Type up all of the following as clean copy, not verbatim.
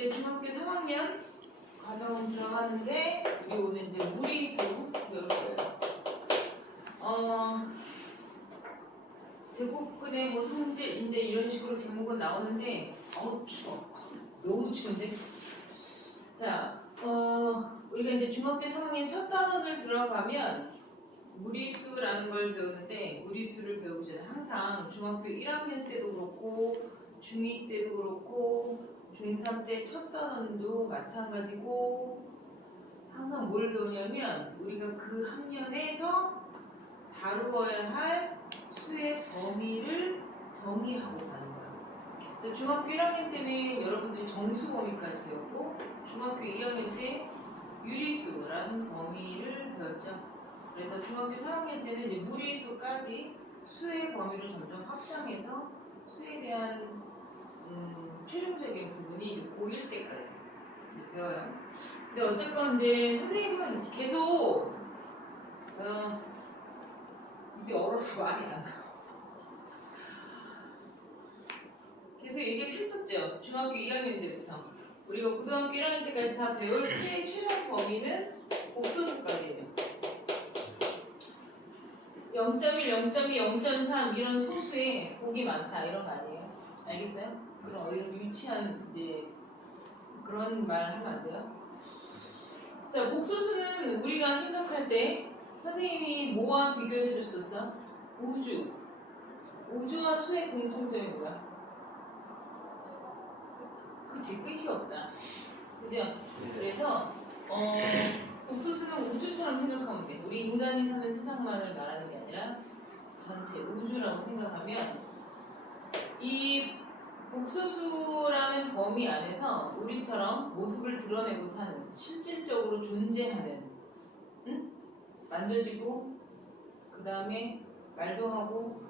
이제 중학교 3학년 과정 들어가는데 우리 오늘 이제 무리수 이렇게 제곱근의 뭐 성질 이제 이런 식으로 제목은 나오는데 추워. 너무 추운데. 자, 우리가 이제 중학교 3학년 첫 단원을 들어가면 무리수라는 걸 배우는데 무리수를 배우기 전에 항상 중학교 1학년 때도 그렇고 중2 때도 그렇고 중3 때 첫 단원도 마찬가지고 항상 뭘 배우냐면 우리가 그 학년에서 다루어야 할 수의 범위를 정의하고 가는 거야. 그래서 중학교 1학년 때는 여러분들이 정수 범위까지 배웠고 중학교 2학년 때 유리수라는 범위를 배웠죠. 그래서 중학교 3학년 때는 이제 무리수까지 수의 범위를 점점 확장해서 수에 대한 최종적인 부분이 이제 고1 때까지 배워요. 근데 어쨌건 이제 선생님은 계속 입이 얼어서 말이 안 나요. 계속 얘기를 했었죠. 중학교 2학년 때부터. 우리가 고등학교 1학년 때까지 다 배울 수의 최종 범위는 복소수까지예요. 0.1, 0.2, 0.3 이런 소수에 복이 많다 이런 거 아니에요? 알겠어요? 그럼 어디서 유치한 이제 그런 말 하면 안 돼요? 자, 복소수는 우리가 생각할 때 선생님이 뭐와 비교해 줬었어? 우주. 우주와 수의 공통점이 뭐야? 그치, 끝이 없다. 그죠? 그래서 복소수는 우주처럼 생각하면 돼. 우리 인간이 사는 세상만을 말하는 게 아니라 전체 우주라고 생각하면 이 복소수라는 범위 안에서 우리처럼 모습을 드러내고 사는 실질적으로 존재하는 만져지고 그 다음에 말도 하고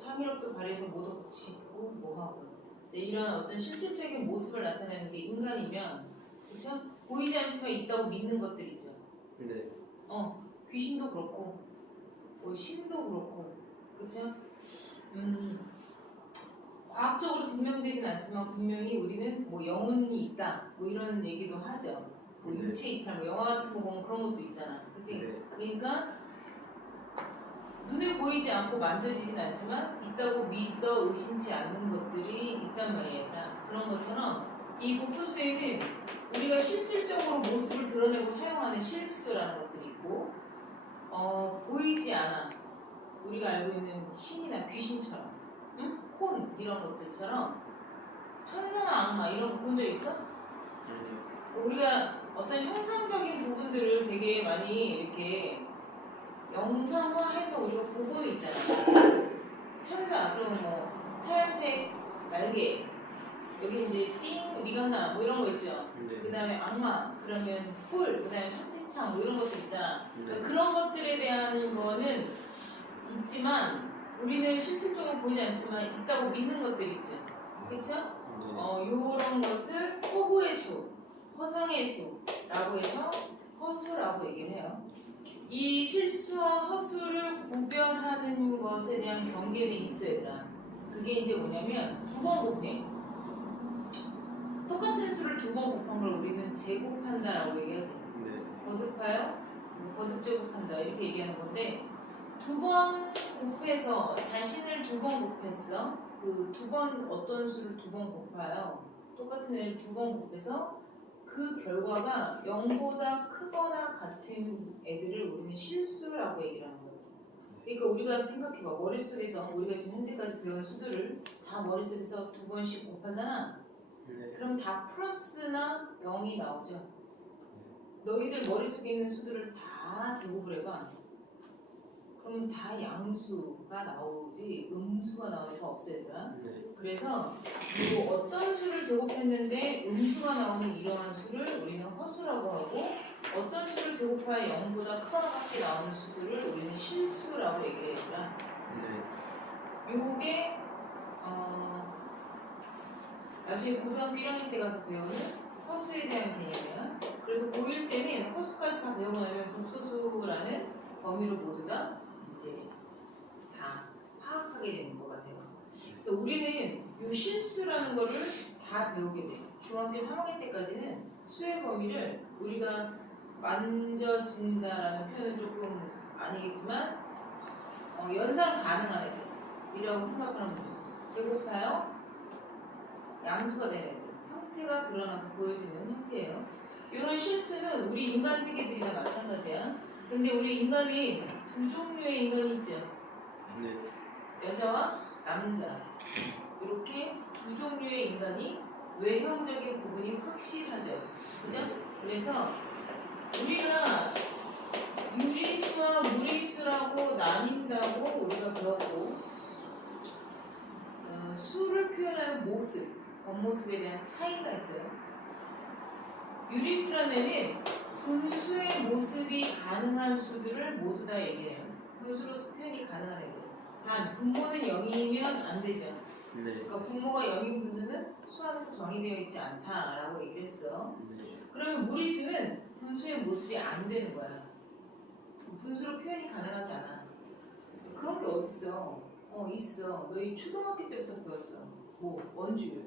창의력도 발휘해서 뭐도 붙이고 뭐하고 이런 어떤 실질적인 모습을 나타내는 게 인간이면 그렇죠? 보이지 않지만 있다고 믿는 것들 있죠. 네. 귀신도 그렇고 뭐 신도 그렇고 그렇죠? 과학적으로 증명되진 않지만 분명히 우리는 뭐 영혼이 있다 뭐 이런 얘기도 하죠. 뭐 유체 이탈, 뭐 영화 같은 거 보면 그런 것도 있잖아, 그치? 네. 그러니까 눈에 보이지 않고 만져지진 않지만 있다고 믿어 의심치 않는 것들이 있단 말이야. 그런 것처럼 이 복소수에는 우리가 실질적으로 모습을 드러내고 사용하는 실수라는 것들이 있고 보이지 않아 우리가 알고 있는 신이나 귀신처럼 혼 이런 것들처럼 천사나 악마 이런 거 본 적 있어? 아니요. 우리가 어떤 형상적인 부분들을 되게 많이 이렇게 영상화해서 우리가 보고는 있잖아. 천사 그러면 뭐 하얀색 날개 여기 이제 띵 리가나 뭐 이런 거 있죠. 네. 그 다음에 악마 그러면 뿔, 그 다음에 삼지창 뭐 이런 것들 있잖아. 네. 그러니까 그런 것들에 대한 거는 있지만 우리는 실질적으로 보이지 않지만 있다고 믿는 것들이 있죠. 그렇죠? 네. 이런 것을 허구의 수, 허상의 수라고 해서 허수라고 얘기를 해요. 이 실수와 허수를 구별하는 것에 대한 경계는 있어야. 그게 이제 뭐냐면 두 번 곱해. 똑같은 수를 두 번 곱한 걸 우리는 제곱한다라고 얘기하지. 네. 거듭하여, 거듭제곱한다 이렇게 얘기하는 건데 두 번 곱해서 자신을 두 번 곱했어. 그 두 번 어떤 수를 두 번 곱하여 똑같은 애를 두 번 곱해서 그 결과가 0보다 크거나 같은 애들을 우리는 실수라고 얘기를 하는 거예요. 그러니까 우리가 생각해봐. 머릿속에서 우리가 지금 현재까지 배운 수들을 다 머릿속에서 두 번씩 곱하잖아. 네. 그럼 다 플러스나 0이 나오죠. 너희들 머릿속에 있는 수들을 다 제곱을 해봐. 그럼 다 양수가 나오지 음수가 나와서 없애야 돼. 네. 그래서 뭐 어떤 수를 제곱했는데 음수가 나오는 이러한 수를 우리는 허수라고 하고 어떤 수를 제곱하여 0보다 크거나 같게 나오는 수들을 우리는 실수라고 얘기를 해요. 네. 요게 나중에 고등학교 1학년 때 가서 배우는 허수에 대한 개념이야. 그래서 고1 때는 허수까지 다 배우고 나면 복소수라는 범위로 모두 다 이제 다 파악하게 되는 것 같아요. 그래서 우리는 이 실수라는 거를 다 배우게 돼요. 중학교 3학년 때까지는 수의 범위를 우리가 만져진다라는 표현은 조금 아니겠지만 연상 가능한 애들이라고 생각하면 돼요. 제곱하여 양수가 된 애들, 형태가 드러나서 보여지는 형태예요. 이런 실수는 우리 인간 세계들이나 마찬가지야. 근데 우리 인간이 두 종류의 인간이 있죠. 네. 여자와 남자. 이렇게 두 종류의 인간이 외형적인 부분이 확실하죠. 그죠? 그래서 우리가 유리수와 무리수라고 나뉜다고 우리가 배웠고, 수를 표현하는 모습, 겉모습에 대한 차이가 있어요. 유리수라는 애는 분수의 모습이 가능한 수들을 모두 다 얘기해요. 분수로서 표현이 가능한 애들. 단 분모는 0이면 안 되죠. 네. 그러니까 분모가 0인 분수는 수학에서 정의되어 있지 않다라고 얘기를 했어. 네. 그러면 무리수는 분수의 모습이 안 되는 거야. 분수로 표현이 가능하지 않아. 그런 게 어딨어? 있어. 너희 초등학교 때부터 배웠어. 뭐 원주율.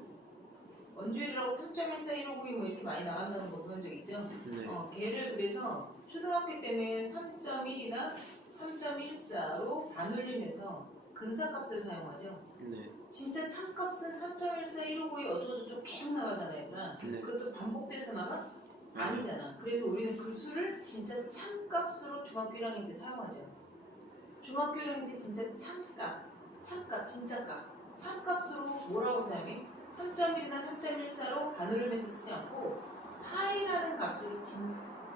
원주율이라고 3.141592 뭐 이렇게 많이 나간다는 거 본 적 있죠? 네. 걔를 그래서 초등학교 때는 3.1이나 3.14로 반올림해서 근사값을 사용하죠. 네. 진짜 참값은 3.141592 어쩌고저쩌고 계속 나가잖아 얘들아. 네. 그것도 반복돼서 나가? 아니잖아. 그래서 우리는 그 수를 진짜 참값으로 중학교 1학년 때 사용하죠. 중학교 1학년 때 진짜 참값, 진짜 값. 참값으로 뭐라고 사용해? 3.1이나 3.14로 반올림해서 쓰지 않고 파이라는 값으로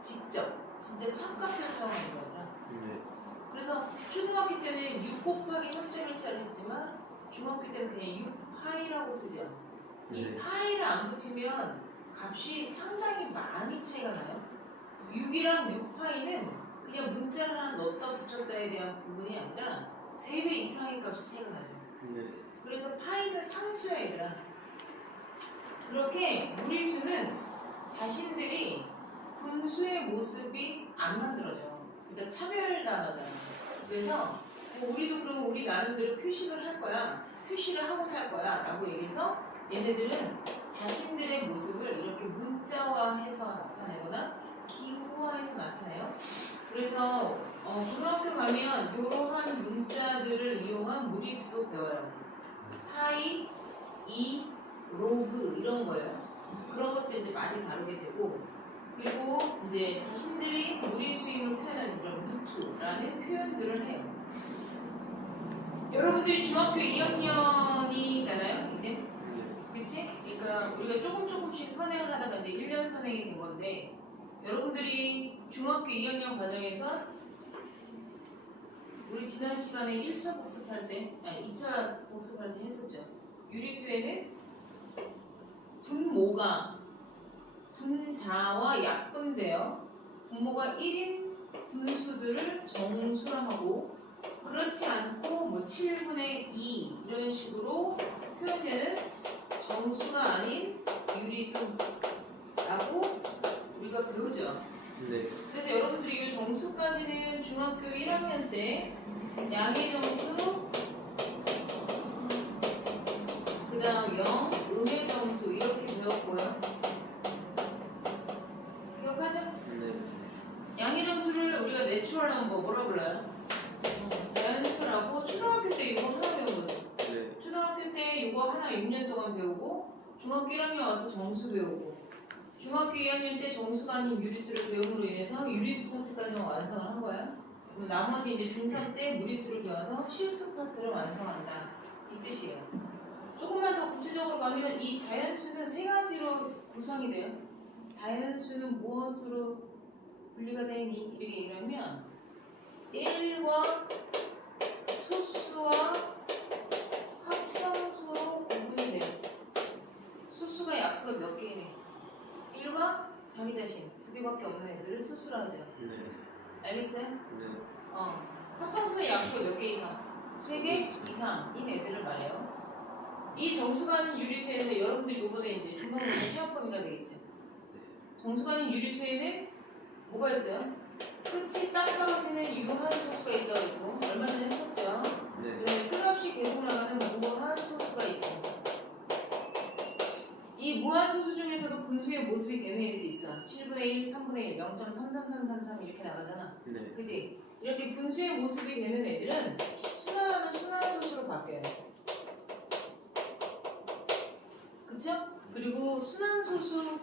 직접 진짜 참값을 사용하는 거야. 네. 그래서 초등학교 때는 6 곱하기 3.14를 했지만 중학교 때는 그냥 6파이라고 쓰죠. 이 네. 파이를 안 붙이면 값이 상당히 많이 차이가 나요. 6이랑 6파이는 그냥 문자를 하나 넣었다 붙였다에 대한 부분이 아니라 3배 이상의 값이 차이가 나죠. 네. 그래서 파이는 상수야 얘들아. 그렇게 무리수는 자신들이 분수의 모습이 안 만들어져. 그러니까 차별당하잖아. 그래서 우리도 그러면 우리 나름대로 표식을 할 거야. 표시를 하고 살 거야 라고 얘기해서 얘네들은 자신들의 모습을 이렇게 문자화해서 나타내거나 기구화해서 나타내요. 그래서 고등학교 가면 이러한 문자들을 이용한 무리수도 배워요. 파이, 로그 이런 거예요. 그런 것들 이제 많이 다루게 되고, 그리고 이제 자신들이 무리수임을 표현하는 이런 루트라는 표현들을 해요. 여러분들이 중학교 2학년이잖아요, 이제. 그치? 그러니까 우리가 조금씩 선행을 하다가 이제 1년 선행이 된 건데, 여러분들이 중학교 2학년 과정에서 우리 지난 시간에 1차 복습할 때, 아니 2차 복습할 때 했었죠. 유리수에는 분모가 분자와 약분되어 분모가 1인 분수들을 정수라 하고, 그렇지 않고 뭐 7분의 2 이런 식으로 표현되는 정수가 아닌 유리수라고 우리가 배우죠. 네. 그래서 여러분들이 이 정수까지는 중학교 1학년 때 양의 정수, 그 다음 0, 음의 정수 이렇게 배웠고요. 기억하죠? 네. 양의 정수를 우리가 내추럴 넘버 뭐라 불러요? 자연수라고 초등학교 때 이거 하나 배운 거죠. 네. 초등학교 때 이거 하나 6년 동안 배우고 중학교 1학년 와서 정수 배우고 중학교 2학년 때 정수가 아닌 유리수를 배움으로 인해서 유리수 파트까지 완성을 한 거야. 그럼 나머지 이제 중3 때 무리수를 배워서 실수 파트를 완성한다. 이 뜻이에요. 조금만 더 구체적으로 가면 이 자연수는 세 가지로 구성이 돼요. 자연수는 무엇으로 분리가 되니? 이렇게 얘기하면 1과 수수와 합성수로 구분이 돼요. 수수가 약수가 몇 개니? 1과 자기 자신 두 개밖에 없는 애들을 수수라 하죠. 네. 알겠어요? 네. 합성수는 약수가 몇 개 이상? 3개 이상인 애들을 말해요. 이 정수간 유리수에는 여러분들이 이번에 이제 중간고사 시험 범위가 되겠죠. 정수간 유리수에는 뭐가 있어요? 끝이 딱 떨어지는 유한 소수가 있다고 했고 얼마 전에 했었죠. 네. 끝없이 계속 나가는 무한 소수가 있고 이 이 무한소수 중에서도 분수의 모습이 되는 애들이 있어. 7분의 1, 3분의 1, 0.33333 이렇게 나가잖아. 네. 그지? 이렇게 분수의 모습이 되는 애들은 순환하면 순환소수로 바뀌어요. 그쵸? 그리고 순환소수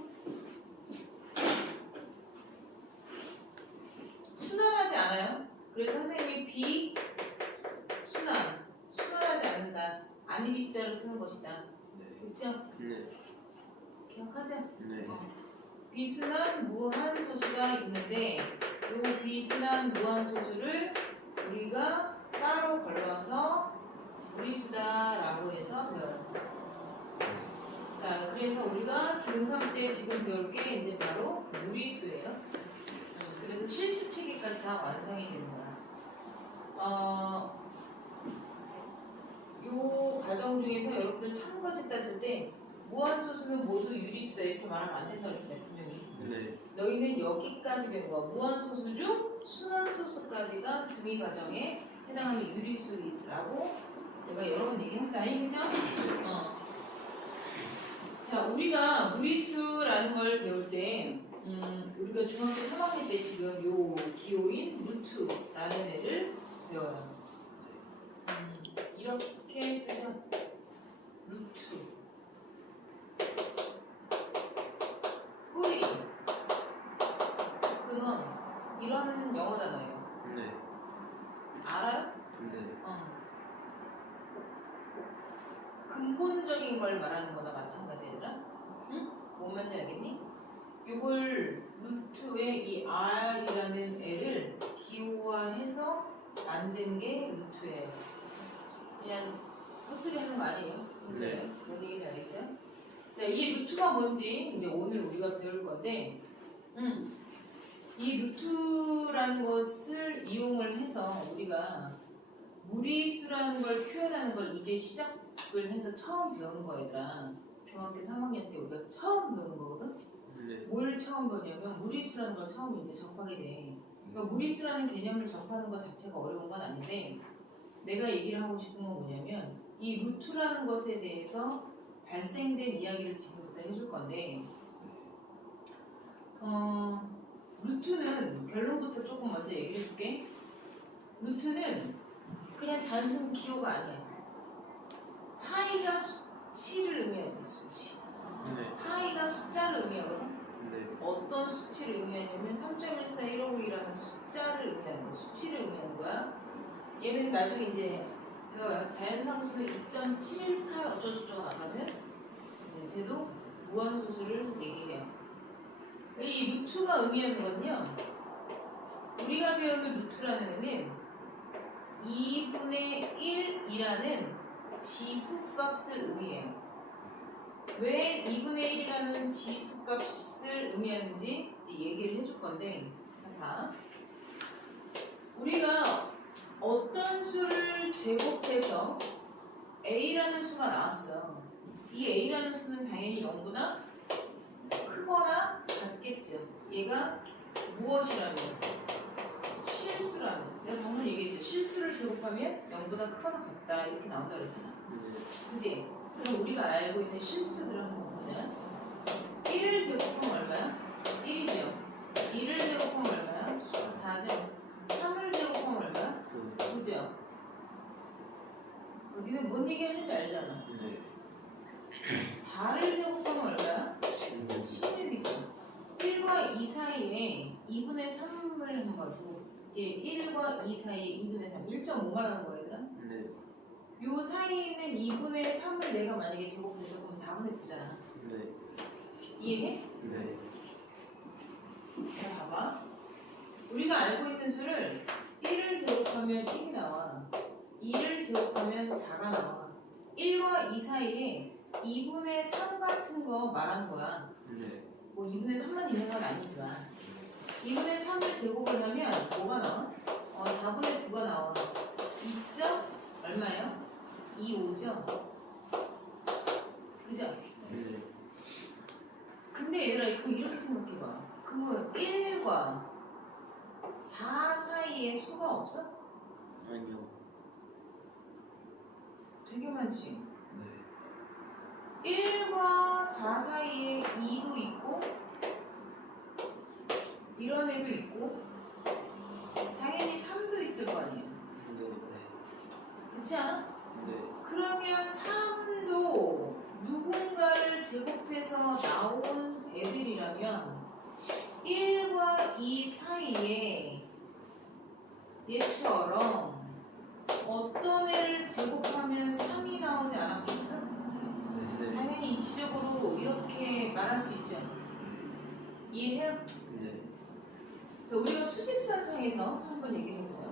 순환하지 않아요. 그래서 선생님이 순환하지 않는다. 아니비자를 쓰는 것이다. 네. 그쵸? 네. 기억하죠? 네. 비순환 무한소수가 있는데 이 비순환 무한소수를 우리가 따로 걸러서 무리수다라고 해서 배워요. 자, 그래서 우리가 중3 때 지금 배울 게 이제 바로 무리수예요. 그래서 실수 체계까지 다 완성이 되는 거야. 요 과정 중에서 여러분들 참고지 따질 때 무한소수는 모두 유리수다 이렇게 말하면 안 된다고 했어요, 분명히. 네. 너희는 여기까지 배운 거야. 무한소수 중 순환소수까지가 중2 과정에 해당하는 유리수라고 내가 여러 번 얘기했다. 그죠? 자, 우리가 무리수라는 걸 배울 때 우리가 중학교 3학년 때 지금 요 기호인 루트라는 애를 배워요. 이렇게 쓰죠. 루트. 뿌리. 근원. 이런 영어 단어예요. 네. 알아요? 네. 근본적인 걸 말하는 거나 마찬가지 얘들아. 응? 뭔 말인지 알겠니? 이걸 루트의 이 R이라는 애를 기호화해서 만든 게 루트예요. 그냥 헛소리 하는 거 아니에요. 진짜요. 네. 뭔 얘기인지 알겠어요? 자, 이 루트가 뭔지 이제 오늘 우리가 배울 건데 이 루트라는 것을 이용을 해서 우리가 무리수라는 걸 표현하는 걸 이제 시작을 해서 처음 배우는 거니까 중학교 3학년 때 우리가 처음 배우는 거거든. 네. 뭘 처음 배우냐면 무리수라는 걸 처음 이제 접하게 돼. 그러니까 무리수라는 개념을 접하는 것 자체가 어려운 건 아닌데 내가 얘기를 하고 싶은 건 뭐냐면 이 루트라는 것에 대해서 발생된 이야기를 지금부터 해줄 건데 루트는 결론부터 조금 먼저 얘기해 줄게. 루트는 그냥 단순 기호가 아니야. 파이가 수치를 의미하지, 수치. 네. 파이가 숫자를 의미하거든. 네. 어떤 수치를 의미하냐면 3.1415이라는 숫자를 의미하는 거야. 수치를 의미하는 거야. 얘는 나중에 이제 자연상수는 2.718 어쩌고저쩌고 나가는 쟤도 무한소수를 얘기해요. 이 루트가 의미하는 건요. 우리가 배우는 루트라는 애는 2분의 1이라는 지수값을 의미해요. 왜 2분의 1이라는 지수값을 의미하는지 얘기를 해줄 건데 자, 봐. 우리가 어떤 수를 제곱해서 A라는 수가 나왔어. 이 A라는 수는 당연히 0보다 크거나 같겠죠. 얘가 무엇이라면? 실수라면. 내가 방금 얘기했죠. 실수를 제곱하면 0보다 크거나 같다. 이렇게 나온다 그랬잖아. 그지? 그럼 우리가 알고 있는 실수들을 한번 보자. 1을 제곱하면 얼마야? 1이죠. 2를 제곱하면 얼마야? 4죠. 3을 제곱하면 얼마야? 9죠. 니는 뭔 얘기하는지 알잖아. 네. 4를 제곱하면 얼마야? 16. 16이죠. 1과 2 사이에 2분의 3을 한번 제곱. 예, 1과 2 사이에 2분의 3. 1.5 말하는 거야, 얘들아. 네. 요 사이에 있는 2분의 3을 내가 만약에 제곱했어. 그럼 4분의 9잖아. 네. 이해해? 네. 자, 봐봐. 우리가 알고 있는 수를 1을 제곱하면 1이 나와. 2를 제곱하면 4가 나와. 1과 2 사이에 2분의 3 같은 거 말하는 거야. 네. 뭐 2분의 3만 있는 건 아니지만 2분의 3을 제곱을 하면 뭐가 나와? 4분의 9가 나와. 2점 얼마예요? 25죠? 그죠? 네. 근데 얘들아 그럼 이렇게 생각해봐. 그러면 1과 4 사이에 수가 없어? 아니요. 되게 많지. 네. 1과 4 사이에 2도 있고 이런 애도 있고 당연히 3도 있을 거 아니에요. 네. 그렇지 않아? 네. 그러면 3도 누군가를 제곱해서 나온 애들이라면 1과 2 사이에 얘처럼 어떤 애를 제곱하면 3이 나오지 않았겠어? 네. 당연히 이치적으로 이렇게 말할 수 있죠. 이해해요? 네. 자, 우리가 수직선상에서 한번 얘기해 보자.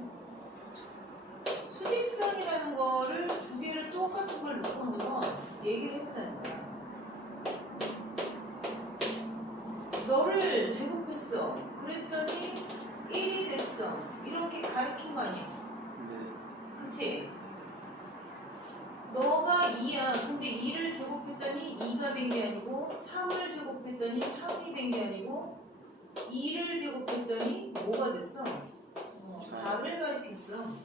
수직선이라는 거를 두 개를 똑같은 걸 놓고 한번 얘기를 해보자는 거야. 너를 제곱했어. 그랬더니 1이 됐어. 이렇게 가르친 거 아니야? 네. 그치? 너가 2야. 근데 2를 제곱했더니 2가 된 게 아니고 3을 제곱했더니 3이 된 게 아니고 2를 제곱했더니 뭐가 됐어? 4를 가리켰어.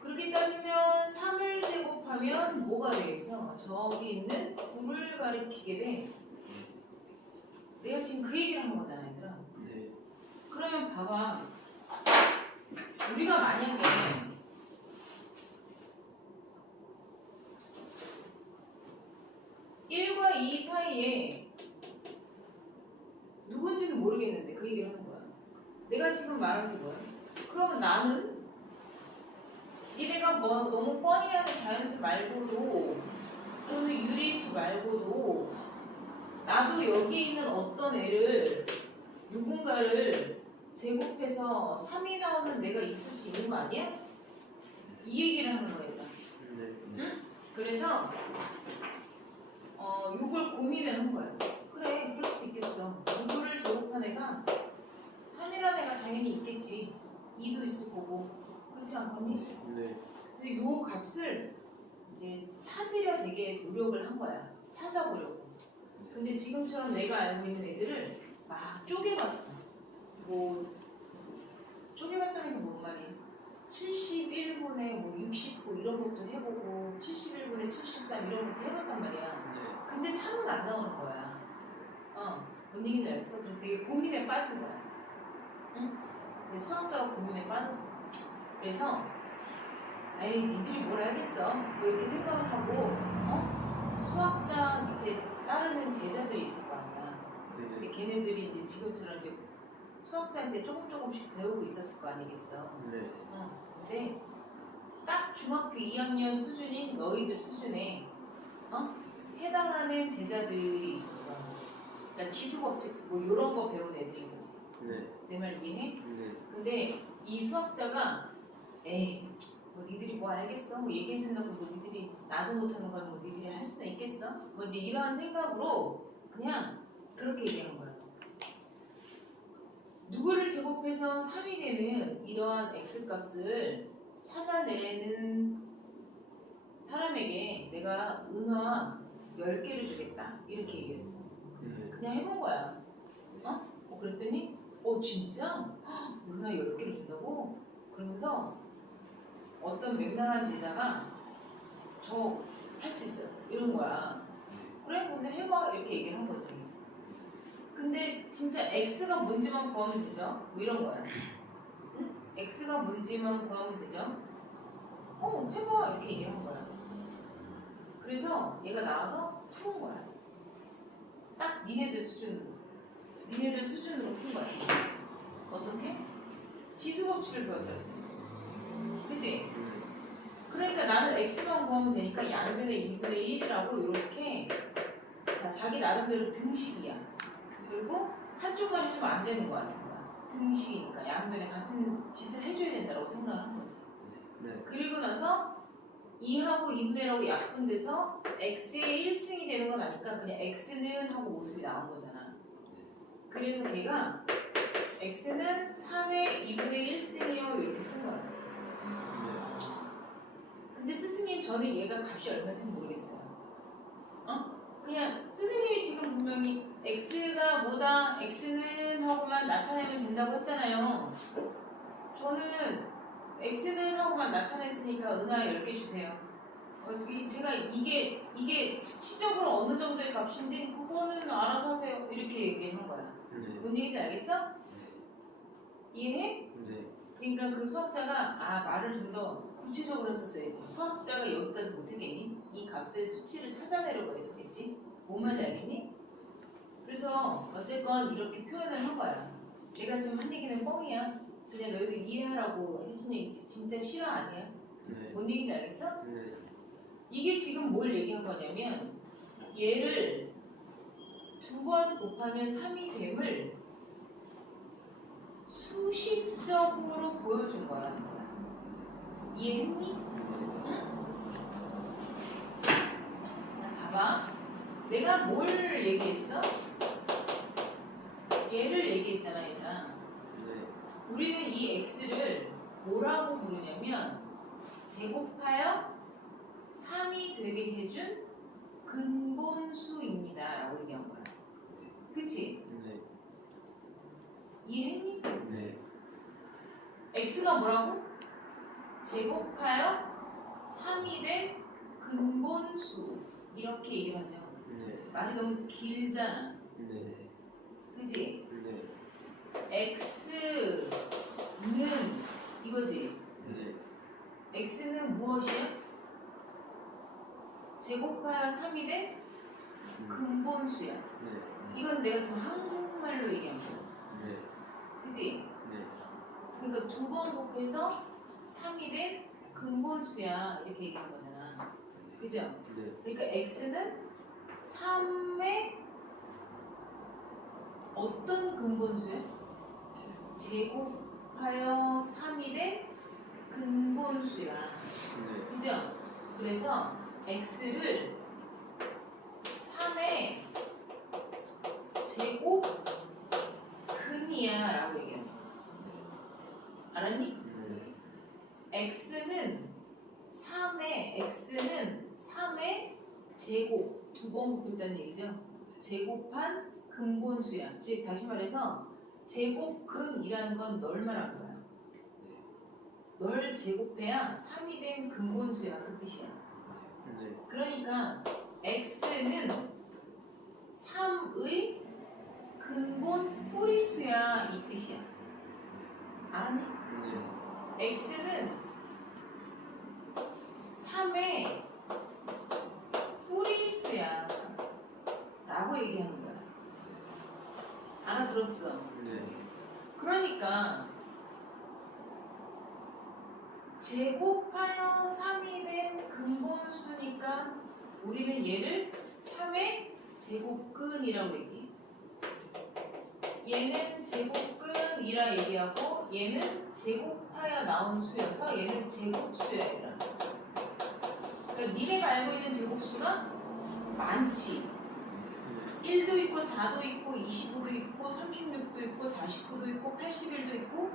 그렇게 따지면 3을 제곱하면 뭐가 되겠어? 저기 있는 9를 가리키게 돼. 내가 지금 그 얘기를 하는 거잖아, 얘들아. 네. 그러면 봐봐. 우리가 만약에 1과 2 사이에 누군지는 모르겠는데 그 얘기를 하는 거야. 내가 지금 말한 게 뭐야? 그러면 나는 니네가 뭐 너무 뻔히 하는 자연수 말고도 또는 유리수 말고도 나도 여기 있는 어떤 애를 누군가를 제곱해서 3이 나오는 내가 있을 수 있는 거 아니야? 이 얘기를 하는 거야. 네. 응? 그래서 요걸 고민을 한 거야. 그래, 그럴 수 있겠어. 누구를 제곱한 애가 3이라는 애가 당연히 있겠지. 2도 있을 거고. 그렇지 않겠니? 네. 근데 요 값을 이제 찾으려 되게 노력을 한 거야. 찾아보려고. 근데 지금처럼 내가 알고 있는 애들을 막 쪼개봤어. 뭐 쪼개봤다는 게 뭔 말이야? 71분에 뭐 69 이런 것도 해보고 71분에 73 이런 것도 해봤단 말이야. 네. 근데 3은 안 나오는 거야. 뭔 얘기인지 알겠어? 그래서 되게 고민에 빠진 거야. 응? 근데 수학자가 고민에 빠졌어. 그래서 에이 니들이 뭘 알겠어? 뭐 이렇게 생각을 하고 수학자 밑에 따르는 제자들이 있을 거 아니야. 네. 걔네들이 이제 지금처럼 이제 수학자한테 조금씩 배우고 있었을 거 아니겠어. 네. 근데 딱 중학교 2학년 수준인 너희들 수준에 해당하는 제자들이 있었어. 그러니까 지수법칙 뭐 이런 거 배운 애들인 거지. 네. 내 말 이해해? 네. 근데 이 수학자가 에이 뭐 니들이 뭐 알겠어? 뭐 얘기해준다고 뭐 니들이 나도 못하는 걸 뭐 니들이 할 수는 있겠어? 뭐 이제 이러한 생각으로 그냥 그렇게 얘기한 거야. 누구를 제곱해서 3이 되는 이러한 x값을 찾아내는 사람에게 내가 은화 10개를 주겠다 이렇게 얘기했어. 네. 그냥 해본 거야. 그랬더니 진짜? 헉, 은화 10개를 준다고? 그러면서 어떤 맹랑한 제자가 저 할 수 있어요 이런 거야. 그래 근데 해봐 이렇게 얘기를 한 거지. 근데 진짜 x가 뭔지만 구하면 되죠? 뭐 이런 거야. 응? x가 뭔지만 구하면 되죠? 해봐 이렇게 얘기를 한 거야. 그래서 얘가 나와서 푼 거야. 딱 니네들 수준으로 푼 거야. 어떻게? 지수법칙을 배웠다 그랬지. 그치? 그러니까 나는 x만 구하면 되니까 양변의 2분의 1이라고 이렇게 자기 나름대로 등식이야. 그리고 한쪽만 해주면 안 되는 거 같은 거야. 등식이니까 양변에 같은 짓을 해줘야 된다고 생각을 한 거지. 네. 그리고 나서 2하고 2분의 1하고 약분돼서 x의 1승이 되는 건 아니까 그냥 x는 하고 모습이 나온 거잖아. 그래서 걔가 x는 3의 2분의 1승이요 이렇게 쓴 거야. 근데 스승님 저는 얘가 값이 얼마인지 모르겠어요. 그냥 스승님이 지금 분명히 x가 뭐다 x는 하고만 나타내면 된다고 했잖아요. 저는 x는 하고만 나타냈으니까 은하 10개 주세요. 제가 이게 수치적으로 어느 정도의 값인데 그거는 알아서 하세요. 이렇게 얘기한 거야. 네. 뭔 얘기인지 알겠어? 이해해? 네. 그러니까 그 수학자가 말을 좀 더 구체적으로 했었어야지. 수학자가 여기까지 못했겠니? 이 값의 수치를 찾아내려고 했었겠지. 뭔 말인지 알겠니? 그래서 어쨌건 이렇게 표현을 한 거야. 내가 지금 한 얘기는 뻥이야. 그냥 너희들 이해하라고 해준 얘기지. 진짜 실화 아니야. 네. 뭔 얘기인지 알겠어? 네. 이게 지금 뭘 얘기한 거냐면 얘를 2번 곱하면 3이 됨을 수식적으로 보여준 거라는 거야. 이해했니? 응? 자, 봐봐. 내가 뭘 얘기했어? 얘를 얘기했잖아, 얘들아. 네. 우리는 이 x를 뭐라고 부르냐면 제곱하여 3이 되게 해준 근본수입니다 라고 얘기한 거야. 그치? 네. 이해했니? 네. x가 뭐라고? 제곱하여 3이 된 근본수 이렇게 얘기를 하죠. 네. 말이 너무 길잖아. 네. 그치? 네. x는 이거지. 네. x는 무엇이야? 제곱하여 3이 된 근본수야. 네. 이건 내가 지금 한국말로 얘기한 거야. 네. 그치? 네. 그러니까 2번 곱해서 3이 된 근본수야. 이렇게 얘기한 거잖아. 그죠? 네. 그러니까 x는 3의 어떤 근본수야? 제곱하여 3이 된 근본수야. 네. 그죠? 그래서 x를 3의 제곱근이야 라고 얘기해. 알았니? 네. x는 3의 제곱 2번 곱했다는 얘기죠. 제곱한 근본수야. 즉 다시 말해서 제곱근이라는 건 널 말하는 거야. 널 제곱해야 3이 된 근본수야. 그 뜻이야. 네. 그러니까 x는 3의 근본 뿌리수야 이 뜻이야. 알았니? 네. x는 3의 뿌리수야 라고 얘기하는 거야. 알아들었어? 네. 그러니까 제곱하여 3이 된 근본수니까 우리는 얘를 3의 제곱근이라고 얘기해. 얘는 제곱근이라 얘기하고 얘는 제곱하여 나온 수여서 얘는 제곱수야 얘들아. 그러니까 니네가 알고 있는 제곱수가 많지. 1도 있고 4도 있고 25도 있고 36도 있고 49도 있고 81도 있고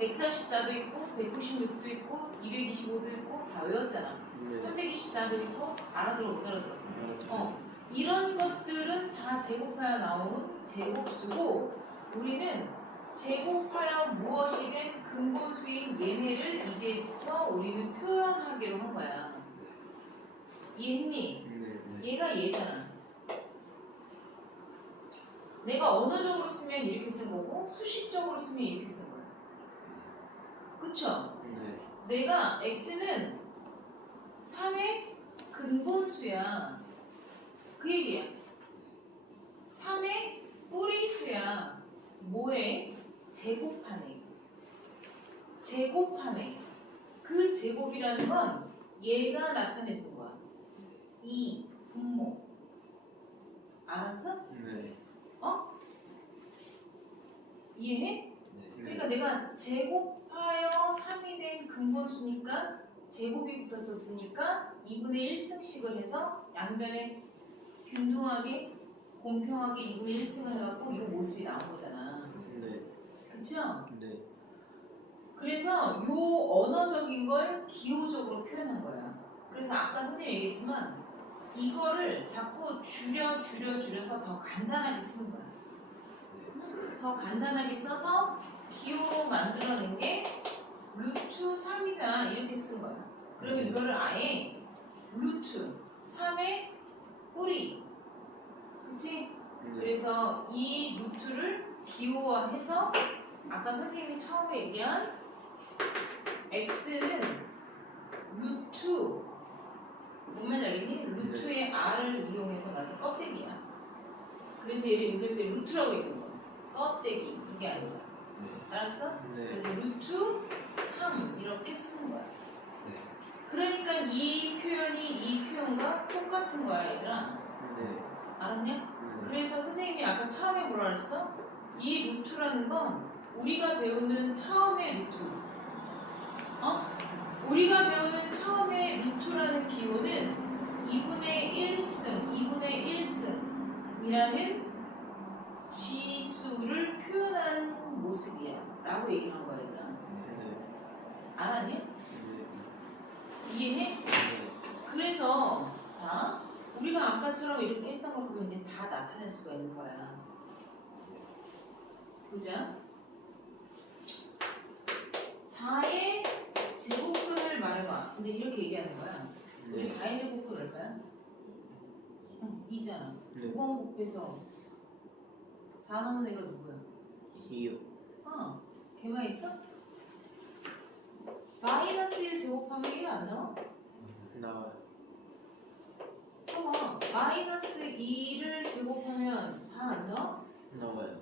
144도 있고 196도 있고 225도 있고 다 외웠잖아. 네. 324도 있고 알아들어 못 알아들어? 알아들어요. 이런 것들은 다 제곱하여 나온 제곱수고 우리는 제곱하여 무엇이 된 근본수인 얘네를 이제부터 우리는 표현하기로 한 거야. 이해했니? 네. 얘가 얘잖아. 내가 언어적으로 쓰면 이렇게 쓴 거고 수식적으로 쓰면 이렇게 쓴 거야. 그쵸? 네. 내가 x는 3의 근본수야. 그 얘기야. 3의 뿌리수야. 뭐해? 제곱하네. 제곱하네. 그 제곱이라는 건 얘가 나타내준 거야. 이 분모. 알았어? 네. 이해해? 네. 그러니까 내가 제곱하여 3이 된 근본수니까 제곱이 붙었었으니까 2분의 1승씩을 해서 양변에 균등하게 공평하게 2분의 1승을 해갖고 이 모습이 나온 거잖아. 네. 그쵸? 네. 그래서 요 언어적인 걸 기호적으로 표현한 거야. 그래서 아까 선생님이 얘기했지만 이거를 자꾸 줄여서 더 간단하게 쓰는 거야. 더 간단하게 써서 기호로 만들어낸 게 루트 3이잖아. 이렇게 쓴 거야. 그러면 이거를 아예 루트 3의 뿌리. 그치? 네. 그래서 이 루트를 기호화해서 아까 선생님이 처음에 얘기한 x는 루트 뭔말 알겠니? 루트의 r을 이용해서 만든 껍데기야. 그래서 얘를 읽을 때 루트라고 읽는 거야. 껍데기 이게 아니라. 네. 알았어? 네. 그래서 루트 3 이렇게 쓰는 거야. 네. 그러니까 이 표현이 이 표현과 똑같은 거야 얘들아. 네. 알았냐? 네. 그래서 선생님이 아까 처음에 뭐라 그랬어? 이 루트라는 건 우리가 배우는 처음의 루트. 우리가 배우는 처음의 루트라는 기호는 2분의 1승, 2분의 1승이라는 지수를 표현한 모습이야. 라고 얘기한 거야, 얘들아. 네. 알았니? 네. 이해해? 네. 그래서, 자, 우리가 아까처럼 이렇게 했던 걸 보면 이제 다 나타낼 수가 있는 거야. 보자. 4의 제곱근을 말해봐. 이제 이렇게 얘기하는 거야. 우리 4의 제곱근 얼마야? 2잖아. 네. 두 번 곱해서 4 나오는 애가 누구야? 2요. 걔만 있어? 마이너스 1 제곱하면 1 안 나와? 나와요. 봐봐. 마이너스 2를 제곱하면 4 안 나와? 나와요.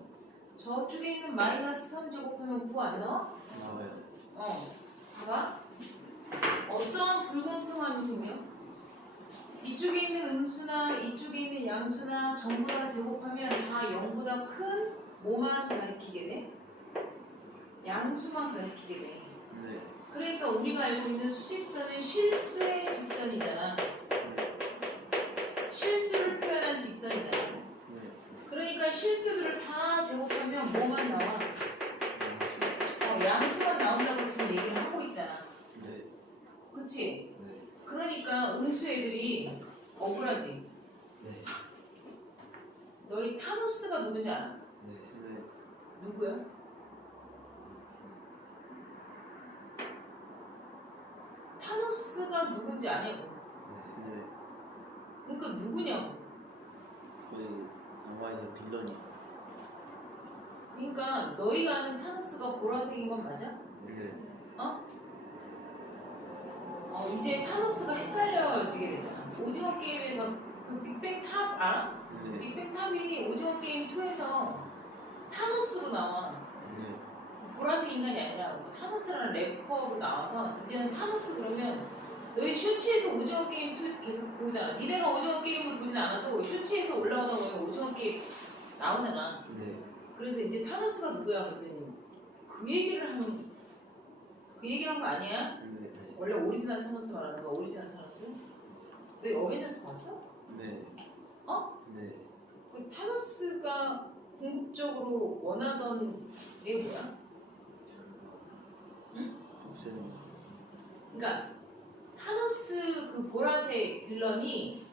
저쪽에 있는 마이너스 3 제곱하면 9 안 나와? 나와요. 봐봐. 어떠한 불공평함이 생겨? 이쪽에 있는 음수나 이쪽에 있는 양수나 전부 다 제곱하면 다 0보다 큰 뭐만 가리키게 돼? 양수만 가리키게 돼. 네. 그러니까 우리가 알고 있는 수직선은 실수의 직선이잖아. 실수를 표현한 직선이잖아. 네. 그러니까 실수들을 다 제곱하면 뭐만 나와? 양수만 나온다고 지금 얘기를 하고 있잖아. 네. 그치? 네. 그러니까 음수 애들이 억울하지. 네. 너희 타노스가 누군지 알아? 네. 네. 누구야? 타노스가 누군지 아냐고. 네. 그러니까 누구냐고. 그 영화에서 빌런이요. 그러니까 너희가 아는 타노스가 보라색인 건 맞아? 네. 이제 타노스가 헷갈려지게 되잖아. 오징어 게임에서 그 빅뱅 탑 알아? 네. 빅뱅 탑이 오징어 게임 2에서 타노스로 나와. 네. 보라색 인간이 아니라 뭐 타노스라는 래퍼로 나와서 이제는 타노스 그러면 너희 쇼츠에서 오징어 게임 2 계속 보잖아. 니네가 오징어 게임을 보진 않아도 쇼츠에서 올라오다 보면 오징어 게임 나오잖아. 네. 그래서 이제 타노스가 누구야 그랬더니 그 얘기한 거 아니야? 네. 원래 오리지널 타노스 말하는 거 오리지널 타노스? 너 어벤져스 봤어? 네. 네. 그 타노스가 궁극적으로 원하던 게 뭐야? 없애는. 그러니까 타노스 그 보라색 빌런이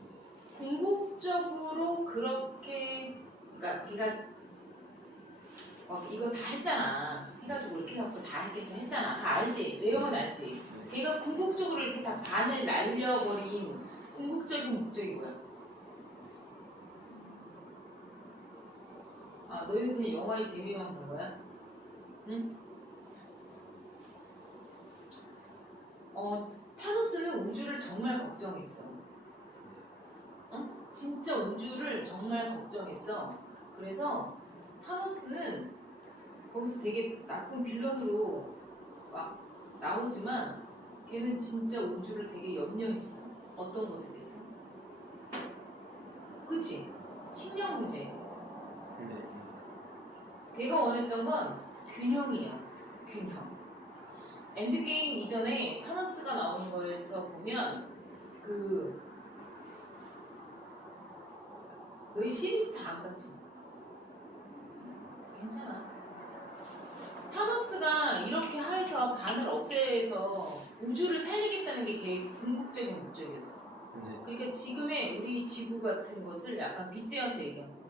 궁극적으로 그렇게 그러니까 걔가 이거 다 했잖아. 해가지고 이렇게 해갖고 다 했겠어 했잖아. 다 알지? 내용은 알지? 걔가 궁극적으로 이렇게 다 반을 날려버린 궁극적인 목적이 뭐야? 너희도 그냥 영화의 재미만 본 거야? 응? 타노스는 우주를 정말 걱정했어. 진짜 우주를 정말 걱정했어. 그래서 타노스는 거기서 되게 나쁜 빌런으로 막 나오지만 걔는 진짜 우주를 되게 염려했어. 어떤 것에 대해서? 그치? 식량 문제에 대해서. 네. 걔가 원했던 건 균형이야. 균형. 엔드게임 이전에 타노스가 나오는 거에서 보면 너희 시리즈 다 안 봤지? 괜찮아. 타노스가 이렇게 해서 반을 없애서 우주를 살리겠다는 게 걔의 궁극적인 목적이었어. 네. 그러니까 지금의 우리 지구 같은 것을 약간 빗대어서 얘기한 거야.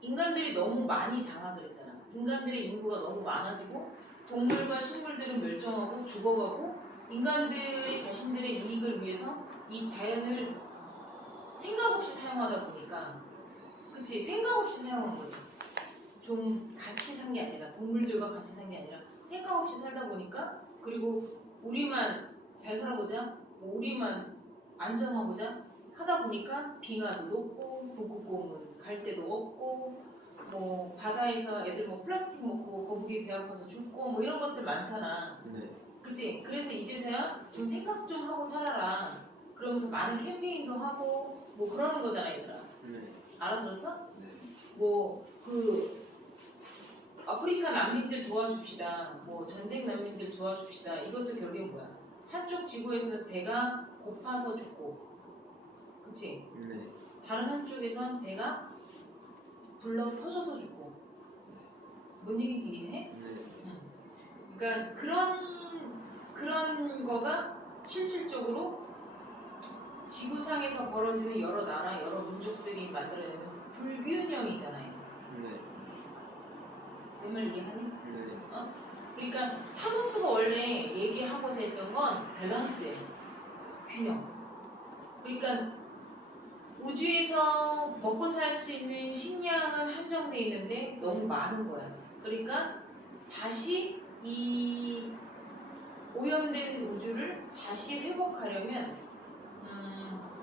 인간들이 너무 많이 장악을 했잖아. 인간들의 인구가 너무 많아지고 동물과 식물들은 멸종하고 죽어가고 인간들이 자신들의 이익을 위해서 이 자연을 생각 없이 사용하다 보니까, 그치? 생각 없이 사용한 거지. 좀 같이 산 게 아니라, 동물들과 같이 산 게 아니라 생각 없이 살다 보니까, 그리고 우리만 잘 살아보자, 뭐 우리만 안전하고자 하다 보니까 빙하도 높고 북극곰은 갈 데도 없고, 뭐 바다에서 애들 뭐 플라스틱 먹고 거북이 배 아파서 죽고 뭐 이런 것들 많잖아. 네. 그치? 그래서 이제서야 좀 생각 좀 하고 살아라. 그러면서 많은 캠페인도 하고 뭐 그러는 거잖아, 얘들아. 네. 알아들었어? 네. 뭐 그 아프리카 난민들 도와줍시다. 뭐 전쟁 난민들 도와줍시다. 이것도 결국엔 뭐야? 한쪽 지구에서는 배가 고파서 죽고, 그치? 네. 다른 한쪽에선 배가 불러 터져서 죽고. 뭔 얘기인지 이해해? 네. 그러니까 그런 거가 실질적으로 지구상에서 벌어지는 여러 나라, 여러 민족들이 만들어내는 불균형이잖아요. 네. 내 말 이해하니? 네. 그러니까 타노스가 원래 얘기하고자 했던 건 밸런스예요. 균형. 그러니까 우주에서 먹고 살 수 있는 식량은 한정돼 있는데 너무 많은 거야. 그러니까 다시 이 오염된 우주를 다시 회복하려면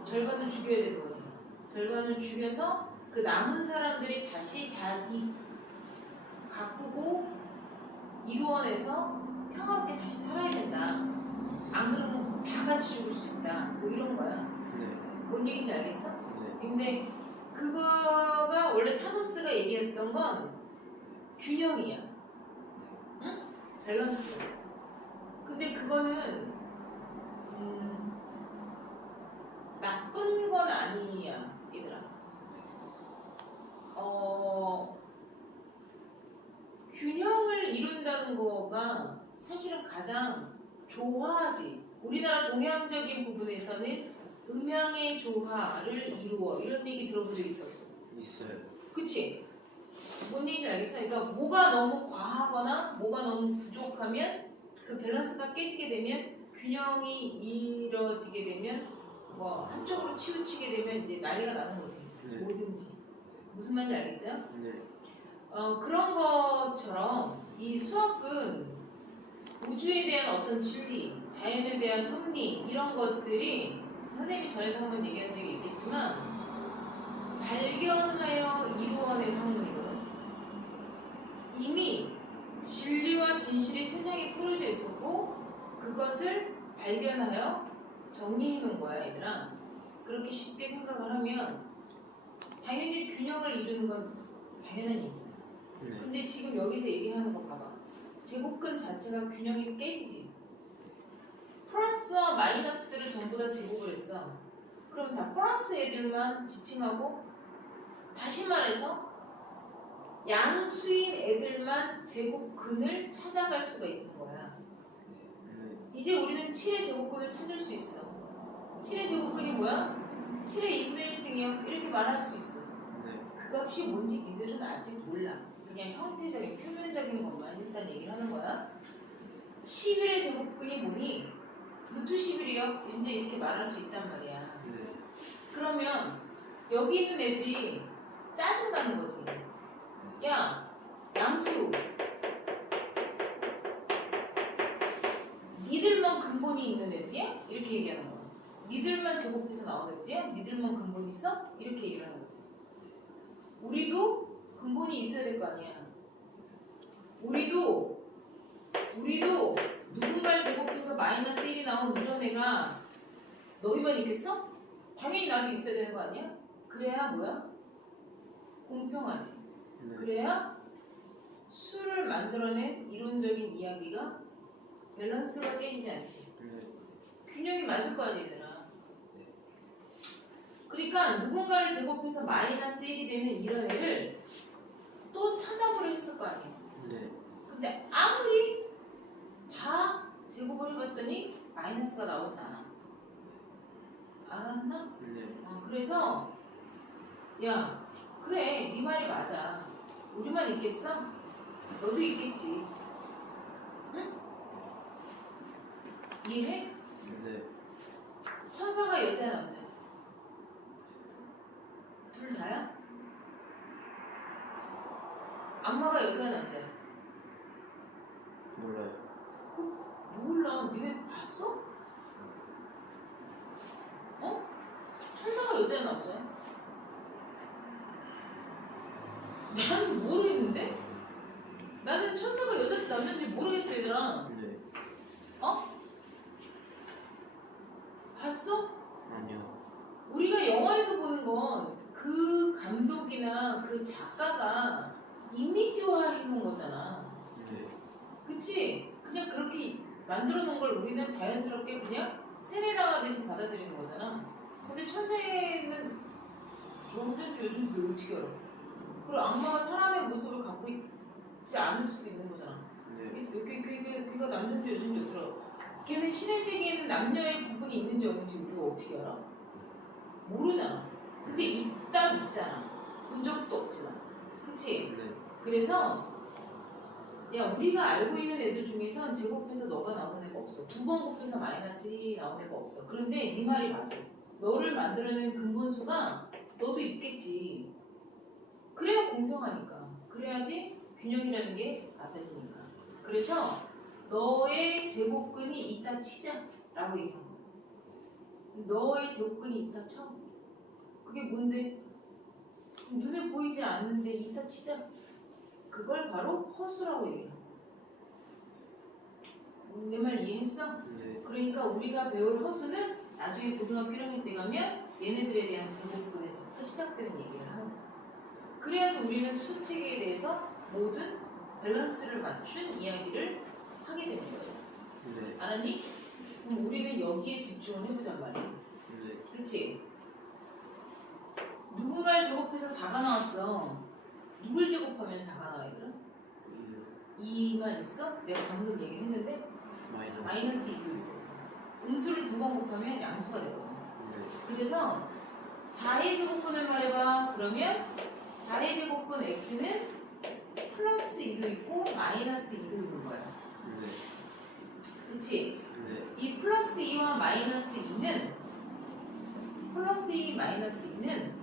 절반을 죽여야 되는 거지. 절반을 죽여서 그 남은 사람들이 다시 자기 가꾸고 이루어내서 평화롭게 다시 살아야 된다. 안 그러면 다 같이 죽을 수 있다. 뭐 이런 거야. 네. 뭔 얘기인지 알겠어? 네. 근데 그거가 원래 타노스가 얘기했던 건 균형이야. 응? 밸런스. 근데 그거는 나쁜 건 아니야, 얘들아. 균형을 이룬다는 거가 사실은 가장 조화지. 우리나라 동양적인 부분에서는 음양의 조화를 이루어. 이런 얘기 들어본 적 있어 없어? 있어요. 그치? 뭔 얘기인지 알겠어? 그러니까 뭐가 너무 과하거나 뭐가 너무 부족하면 그 밸런스가 깨지게 되면 균형이 이루어지게 되면 뭐 한쪽으로 치우치게 되면 이제 난리가 나는 거지. 네. 뭐든지. 무슨 말인지 알겠어요? 네. 그런 것처럼 이 수학은 우주에 대한 어떤 진리, 자연에 대한 섭리 이런 것들이 선생님이 전에도 한번 얘기한 적이 있겠지만 발견하여 이루어낸 학문이거든. 이미 진리와 진실이 세상에 뿌려져 있었고 그것을 발견하여 정리해 놓은 거야, 얘들아. 그렇게 쉽게 생각을 하면 당연히 균형을 이루는 건 당연한 얘기잖아. 네. 근데 지금 여기서 얘기하는 거 봐봐. 제곱근 자체가 균형이 깨지지. 플러스와 마이너스들을 전부 다 제곱을 했어. 그럼 다 플러스 애들만 지칭하고, 다시 말해서 양수인 애들만 제곱근을 찾아갈 수가 있는 거야. 네. 이제 우리는 7의 제곱근을 찾을 수 있어. 7의 제곱근이 뭐야? 7의 2분의 1승이요. 이렇게 말할 수 있어. 네. 그 값이 뭔지 니들은 아직 몰라. 그냥 형태적인, 표면적인 것만 일단 얘기를 하는 거야. 11의 제곱근이 뭐니? 루트 11이요? 이제 이렇게 말할 수 있단 말이야. 네. 그러면 여기 있는 애들이 짜증나는 거지. 야, 양수. 니들만 근본이 있는 애들이야? 이렇게 얘기하는 거야. 니들만 제곱해서 나온 애들이야? 니들만 근본 있어? 이렇게 얘기를 하는 거지. 우리도 근본이 있어야 될 거 아니야. 우리도 누군가를 제곱해서 마이너스 1이 나온 이런 애가 너희만 있겠어? 당연히 나도 있어야 되는 거 아니야? 그래야 뭐야? 공평하지. 네. 그래야 수를 만들어낸 이론적인 이야기가 밸런스가 깨지지 않지. 네. 균형이 맞을 거 아니야, 얘들아. 그러니까 누군가를 제곱해서 마이너스 1이 되는 이런 애를 또 찾아보려 했을 거 아니야. 네. 근데 아무리 다 제곱을 해봤더니 마이너스가 나오지 않아. 알았나? 네. 그래서 야, 그래, 네 말이 맞아. 우리만 있겠어? 너도 있겠지. 응? 이해해? 네. 자, 천사가 여자야 남자야? 둘 다야? 악마가 여자야 남자야? 몰라요. 몰라. 니네 봤어? 어? 천사가 여자야 남자야? 난 모르겠는데? 나는 천사가 여자인지 남자인지 모르겠어 얘들아. 네. 어? 봤어? 아니요. 우리가 영화에서 보는 건 그 감독이나 그 작가가 이미지화 해놓은 거잖아. 네. 그치? 그냥 그렇게 만들어 놓은 걸 우리는 자연스럽게 그냥 세뇌당하듯이 받아들이는 거잖아. 근데 천사는 영전지 요즘도 어떻게 알아? 그리고 악마가 사람의 모습을 갖고 있지 않을 수도 있는 거잖아. 네. 그가 남전지 여전지 어더라. 걔는 신의 세계에는 남녀의 구분이 있는지 없는지 우리가 어떻게 알아? 모르잖아. 근데 있다 믿잖아. 본 적도 없지만. 그치? 네. 그래서 야 우리가 알고 있는 애들 중에서 제곱해서 너가 나온 애가 없어. 두 번 곱해서 마이너스 1이 나온 애가 없어. 그런데 네 말이 맞아. 너를 만들어낸 근본수가 너도 있겠지. 그래야 공평하니까. 그래야지 균형이라는 게 맞아지니까. 그래서 너의 제곱근이 있다 치자 라고 얘기한 거야. 너의 제곱근이 있다 쳐. 그게 뭔데? 눈에 보이지 않는데 있다 치자. 그걸 바로 허수라고 얘기해요. 내 말 이해했어? 네. 그러니까 우리가 배울 허수는 나중에 고등학교 1학년 때 가면 얘네들에 대한 제곱근에서부터 시작되는 얘기를 하는 거야. 그래야지 우리는 수체계에 대해서 모든 밸런스를 맞춘 이야기를 하게 되는 거예요. 네. 알았니? 그럼 우리는 여기에 집중을 해보잔 말이야. 네. 그치? 누군가를 제곱해서 4가 나왔어. 누굴 제곱하면 4가 나와 얘들아? 2만 있어? 내가 방금 얘기했는데 마이너스 2도 있어. 음수를 두 번 곱하면 양수가 되거든. 네. 그래서 4의 제곱근을 말해봐. 그러면 4의 제곱근 x는 플러스 2도 있고 마이너스 2도 있는 거야. 네. 그치? 네. 이 플러스 2와 마이너스 2는 플러스 2, 마이너스 2는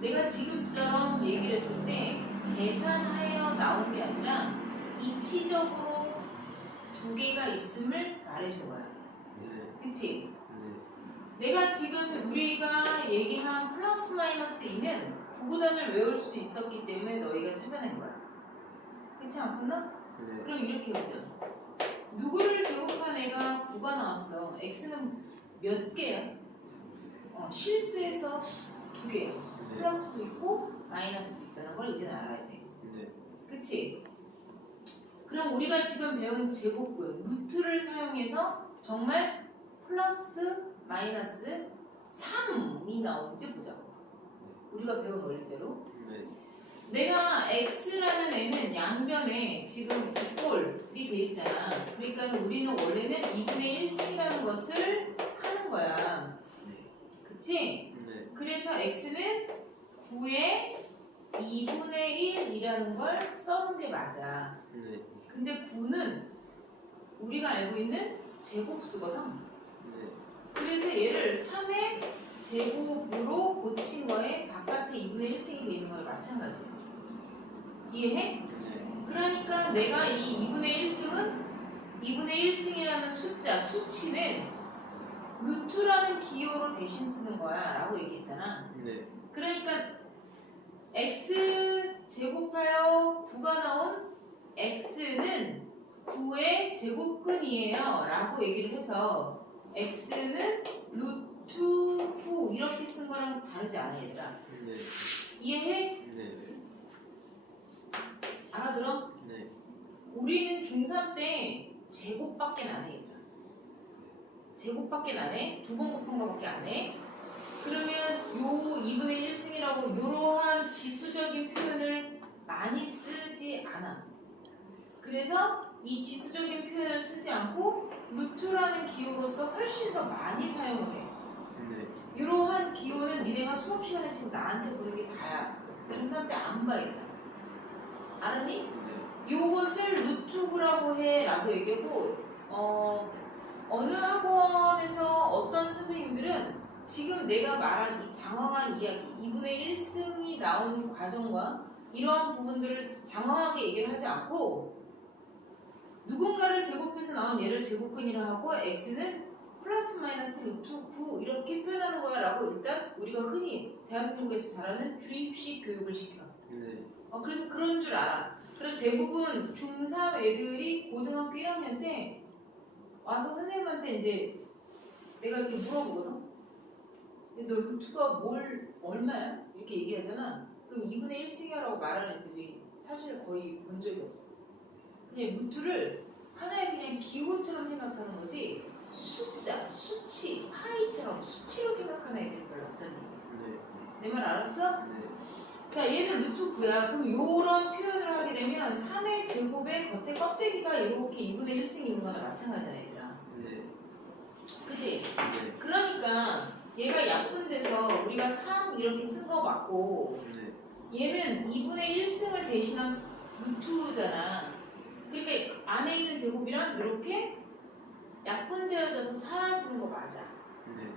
내가 지금처럼 얘기를 했을 때 계산하여 나온 게 아니라 이치적으로 두 개가 있음을 말해준 거야. 네. 그치? 네. 내가 지금 우리가 얘기한 플러스 마이너스 2는 구구단을 외울 수 있었기 때문에 너희가 찾아낸 거야. 그렇지 않구나? 네. 그럼 이렇게 해보자. 누구를 제곱한 애가 9가 나왔어. x는 몇 개야? 실수에서 2개야. 네. 플러스도 있고 마이너스도 있다는 걸 이제는 알아야 돼. 네. 그치? 그럼 우리가 지금 배운 제곱근 루트를 사용해서 정말 플러스 마이너스 3이 나오는지 보자고. 우리가 배운 원리대로. 네. 내가 x라는 애는 양변에 지금 꼴이 돼 있잖아. 그러니까 우리는 원래는 2분의 1승이라는 것을 하는 거야. 네. 그치? 네. 그래서 x는 9의 2분의 1이라는 걸 써놓은 게 맞아. 네. 근데 9는 우리가 알고 있는 제곱수거든. 네. 그래서 얘를 3의 제곱으로 고친 거에 바깥에 2분의 1승이 되는 거랑 마찬가지야. 이해해? 네. 그러니까 내가 이 2분의 1승은 2분의 1승이라는 숫자, 수치는 루트라는 기호로 대신 쓰는 거야 라고 얘기했잖아. 네. 그러니까 x 제곱하여 9가 나온 x는 9의 제곱근이에요 라고 얘기를 해서 x는 루트 9 이렇게 쓴 거랑 다르지 않아 얘들아. 네. 이해해? 네. 알아들어? 네. 우리는 중3 때 제곱밖에 안 해 얘들아. 제곱밖에 안 해. 두 번 곱한 거밖에 안 해. 그러면 요 2분의 1승이라고 이러한 지수적인 표현을 많이 쓰지 않아. 그래서 이 지수적인 표현을 쓰지 않고 루트라는 기호로서 훨씬 더 많이 사용을 해. 네. 이러한 기호는 니네가 수업 시간에 지금 나한테 보는 게 다야. 중3 때 안 봐, 얘들아. 알았니? 네. 요것을 루트라고 해 라고 얘기하고 어느 학원에서 어떤 선생님들은 지금 내가 말한 이 장황한 이야기 2분의 1승이 나오는 과정과 이러한 부분들을 장황하게 얘기를 하지 않고 누군가를 제곱해서 나온 얘를 제곱근이라 하고 x는 플러스 마이너스 루트 9 이렇게 표현하는 거야 라고 일단 우리가 흔히 대한민국에서 잘하는 주입식 교육을 시켜. 네. 그래서 그런 줄 알아. 그래서 대부분 중3 애들이 고등학교 1학년 때 와서 선생님한테 이제 내가 이렇게 물어보거든. 너 루트가 얼마야? 이렇게 얘기하잖아. 그럼 2분의 1승이라고 말하는 애들이 사실 거의 본 적이 없어. 그냥 루트를 하나의 그냥 기호처럼 생각하는 거지 숫자, 수치, 파이처럼 수치로 생각하는 애들이 별로 없다는 얘기야. 네. 내 말 알았어? 네. 자, 얘는 루트 9야. 그럼 요런 표현을 하게 되면 3의 제곱의 겉에 껍데기가 이렇게 2분의 1승 있는 거나 마찬가지잖아, 얘들아. 네. 그치? 네. 그러니까 얘가 약분돼서 우리가 3 이렇게 쓴 거 맞고 네. 얘는 2분의 1승을 대신한 루트잖아. 그러니까 안에 있는 제곱이랑 이렇게 약분되어져서 사라지는 거 맞아. 네.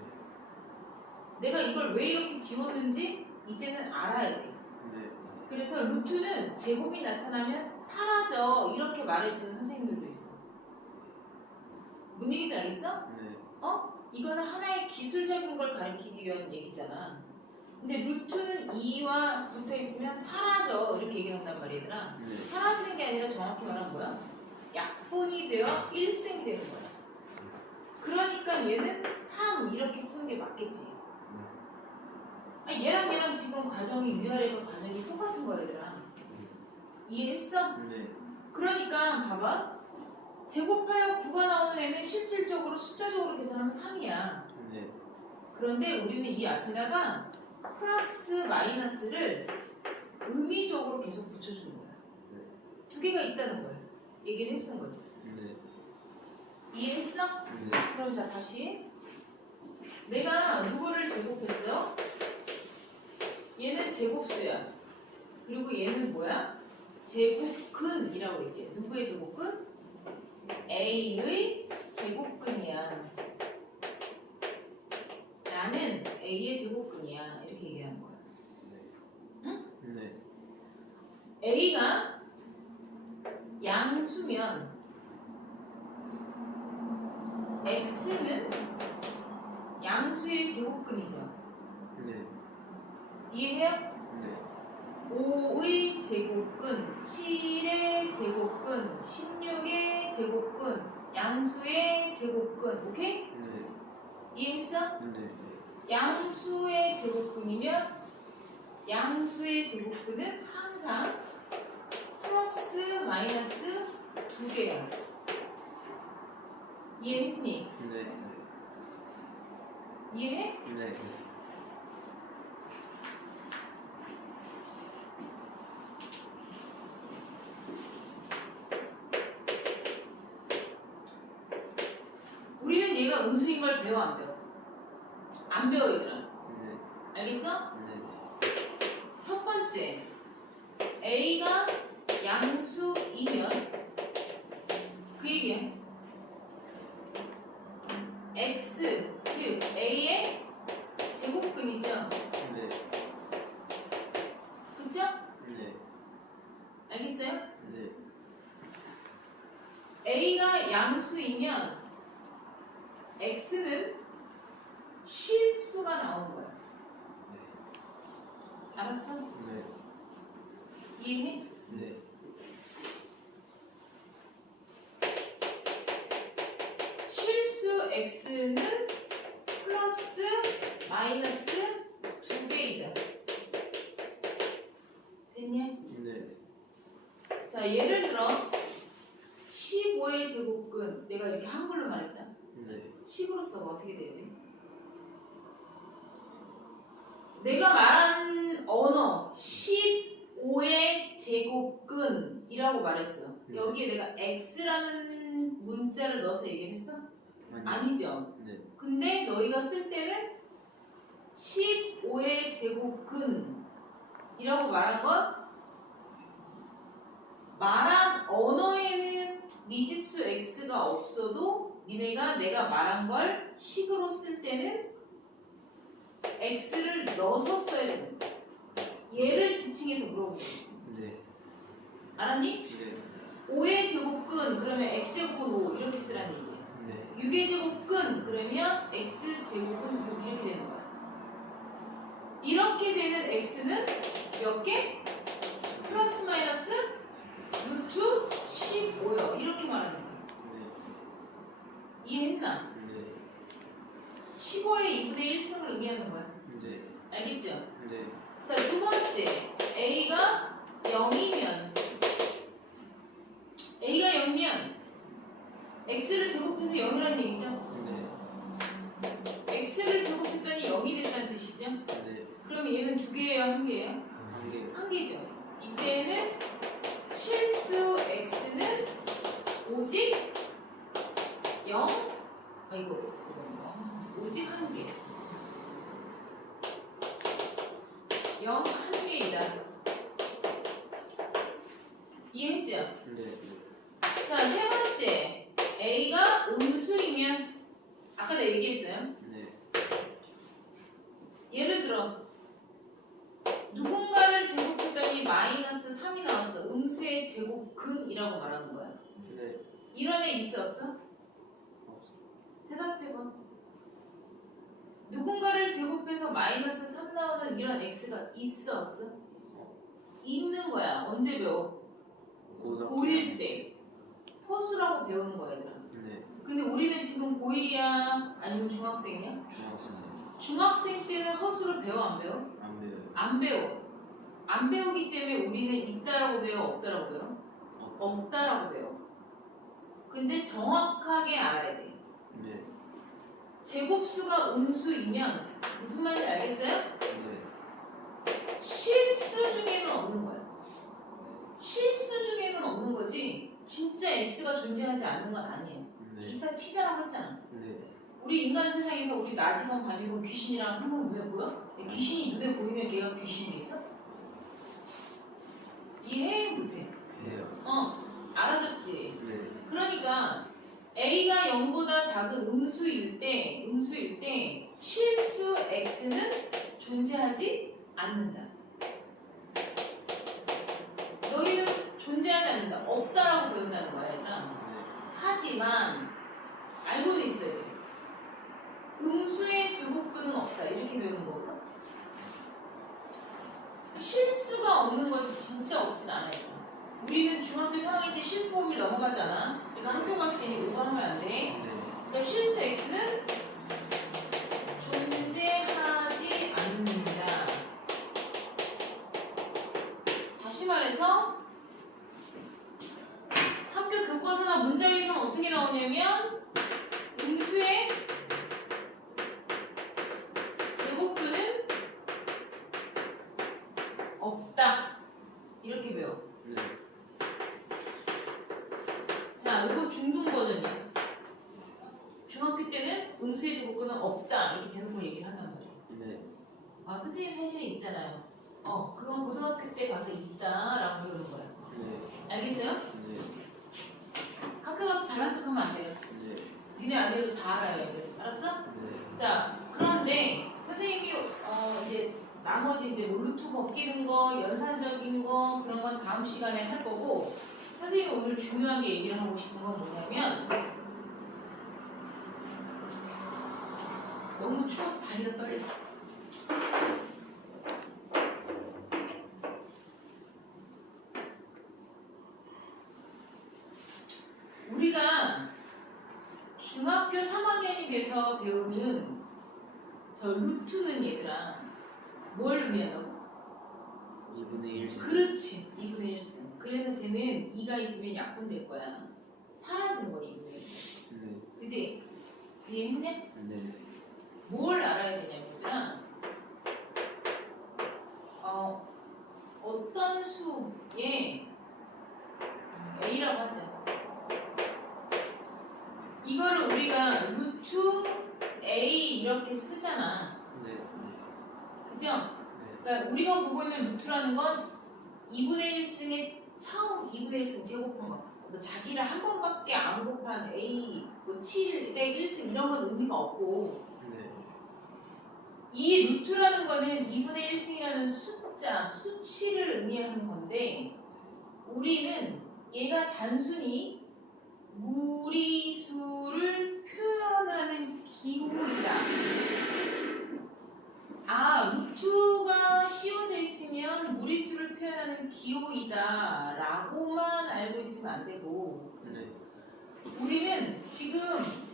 내가 이걸 왜 이렇게 지웠는지 이제는 알아야 돼. 네. 그래서 루트는 제곱이 나타나면 사라져 이렇게 말해주는 선생님들도 있어. 뭔 얘기인지 알겠어? 네. 이거는 하나의 기술적인 걸 가리키기 위한 얘기잖아. 근데 루트는 2와 붙어 있으면 사라져 이렇게 얘기를 한단 말이야. 네. 사라지는 게 아니라 정확히 말하면 뭐야? 약분이 되어 1승이 되는 거야. 그러니까 얘는 3 이렇게 쓰는 게 맞겠지. 얘랑 지금 과정이 위아래가 과정이 똑같은 거야, 얘들아. 이해했어? 네. 그러니까 봐봐. 제곱하여 9가 나오는 애는 실질적으로 숫자적으로 계산하면 3이야. 네. 그런데 우리는 이 앞에다가 플러스 마이너스를 의미적으로 계속 붙여주는 거야. 네. 두 개가 있다는 걸 얘기를 해주는 거지. 네. 이해했어? 네. 그럼 자 다시 내가 누구를 제곱했어? 얘는 제곱수야. 그리고 얘는 뭐야? 제곱근이라고 얘기해. 누구의 제곱근? A의 제곱근이야. 나는 A의 제곱근이야. 이렇게 얘기하는 거야. 응? 네. A가 양수면 X는 양수의 제곱근이죠. 네. 이해해요? 네. 5의 제곱근, 7의 제곱근, 16의 제곱근, 양수의 제곱근. 오케이? 네. 이해했어? 네. 양수의 제곱근이면 양수의 제곱근은 항상 플러스 마이너스 두 개야. 이해했니? 네. 이해해? 네. 우리는 얘가 음수인 걸 배워 안 배워? 안 배워 얘들아. 네. 알겠어? 네. 첫 번째 A가 양수이면 그 얘기야. X 즉 A의 제곱근이죠. 네. 그쵸? 네. 알겠어요? 네. A가 양수이면 X는 실수가 나오는 거야. 알았어? 네. 이해해? 네. 실수 X는 플러스 마이너스 두 개이다. 됐냐? 네. 자, 예를 들어 15의 제곱근 내가 이렇게 한글로 말했다. 네. 10으로 써봐. 어떻게 돼야 돼? 내가 말한 언어 15의 제곱근이라고 말했어. 여기에 내가 x라는 문자를 넣어서 얘기를 했어? 아니. 아니죠. 네. 근데 너희가 쓸 때는 15의 제곱근이라고 말한 건 말한 언어에는 미지수 x가 없어도 니네가 내가 말한 걸 식으로 쓸 때는 x를 넣어서 써야 되는 거야. 얘를 지칭해서 물어보고. 네. 알았니? 네. 5의 제곱근 그러면 x제곱은 5 이렇게 쓰라는 얘기야. 네. 6의 제곱근 그러면 x제곱은 6 이렇게 되는 거야. 이렇게 되는 x는 몇 개? 플러스 마이너스 루트 15요. 이렇게 말하는 거야. 네. 이해했나? 네. 15의 2분의 1승을 의미하는 거야. 네. 알겠죠? 네. 자, 두 번째. a가 0이면 x를 제곱해서 0이라는 얘기죠. 네. x를 제곱했더니 0이 된다는 뜻이죠. 네. 그럼 얘는 두 개예요, 한 개예요? 한 개. 한 개죠. 이때는 실수 x는 오직 0 오직 한 개. 0 한 개이다. 이해했죠? 네. 자, 세 번째. a가 음수이면 아까 내가 얘기했어요. 네. 예를 들어 누군가를 제곱했더니 마이너스 3이 나왔어. 음수의 제곱근이라고 말하는 거야. 네. 이런 애 있어 없어? 없어. 대답해봐. 누군가를 제곱해서 마이너스 3 나오는 이런 x가 있어 없어? 있는 거야. 언제 배워? 고1 때 허수라고 배우는 거야 얘들아. 네. 근데 우리는 지금 고1이야? 아니면 중학생이야? 중학생. 중학생 때는 허수를 배워 안 배워? 안 배워요. 안 배워. 안 배우기 때문에 우리는 있다라고 배워? 없다라고 배워? 없다라고 배워. 근데 정확하게 알아야 돼. 네. 제곱수가 음수이면 무슨 말인지 알겠어요? 네. 실수 중에는 없는 거야. 실수 중에는 없는 거지 진짜 x가 존재하지 않는 건 아니에요. 네. 이따 치자라고 했잖아. 네. 우리 인간 세상에서 우리 낮이건 밤이건 귀신이랑 항상 눈에 보여? 귀신이 눈에 보이면 걔가 귀신이 있어? 이해해? 못해? 해요. 알아듣지? 네. 그러니까 a가 0보다 작은 음수일 때 실수 x는 존재하지 않는다. 너희는 존재하지 않는다. 없다라고 배운다는 거야, 얘들아. 네. 하지만 알고는 있어야 돼. 음수의 제곱근은 없다. 이렇게 배우는 거거든. 실수가 없는 거지 진짜 없진 않아요. 우리는 중학교 3학년 때 실수 범위를 넘어가지 않아. 그러니까 학교 가서 괜히 오버하면 안 돼. 네. 그러니까 실수 x는 존재하지 않는다. 다시 말해서 학교 교과서나 문장에서는 어떻게 나오냐면 음수의 제곱근은 없다. 이렇게 배워. 네. 자, 이거 중등 버전이야. 중학교 때는 음수의 제곱근은 없다. 이렇게 대놓고 얘기를 한단 말이야. 네. 아, 선생님 사실은 있잖아요. 그건 고등학교 때 가서 있다라고 배우는 거야. 네. 알겠어요? 네. 학교 가서 잘난 척하면 안 돼요. 네. 니네 알려도 다 알아야 돼. 알았어? 네. 자, 그런데 선생님이 이제 나머지 이제 뭐 루트 벗기는 거, 연산적인 거 그런 건 다음 시간에 할 거고 선생님이 오늘 중요하게 얘기를 하고 싶은 건 뭐냐면 너무 추워서 다리가 떨려. 우리가 중학교 3학년이 돼서 배우는 저 루트는 얘들아 뭘 의미한다고? 2분의 1. 그렇지 2분의 1승. 그래서 쟤는 2가 있으면 약분될 거야. 사라지는 거야 2분의 1. 네. 그치? 이해했냐? 네. 뭘 알아야 되냐면 얘들아 어떤 수에 A라고 하자. 이거를 우리가 루트 A 이렇게 쓰잖아. 네. 그죠? 네. 그러니까 우리가 보고 있는 루트라는 건 2분의 1승의 처음 2분의 1승 제곱한 거. 뭐 자기를 한 번밖에 안 곱한 A 뭐 7의 1승 이런 건 의미가 없고 네. 이 루트라는 거는 2분의 1승이라는 숫자, 수치를 의미하는 건데 우리는 얘가 단순히 무리수를 표현하는 기호이다. 아, 루트가 씌워져 있으면 무리수를 표현하는 기호이다 라고만 알고 있으면 안 되고 네. 우리는 지금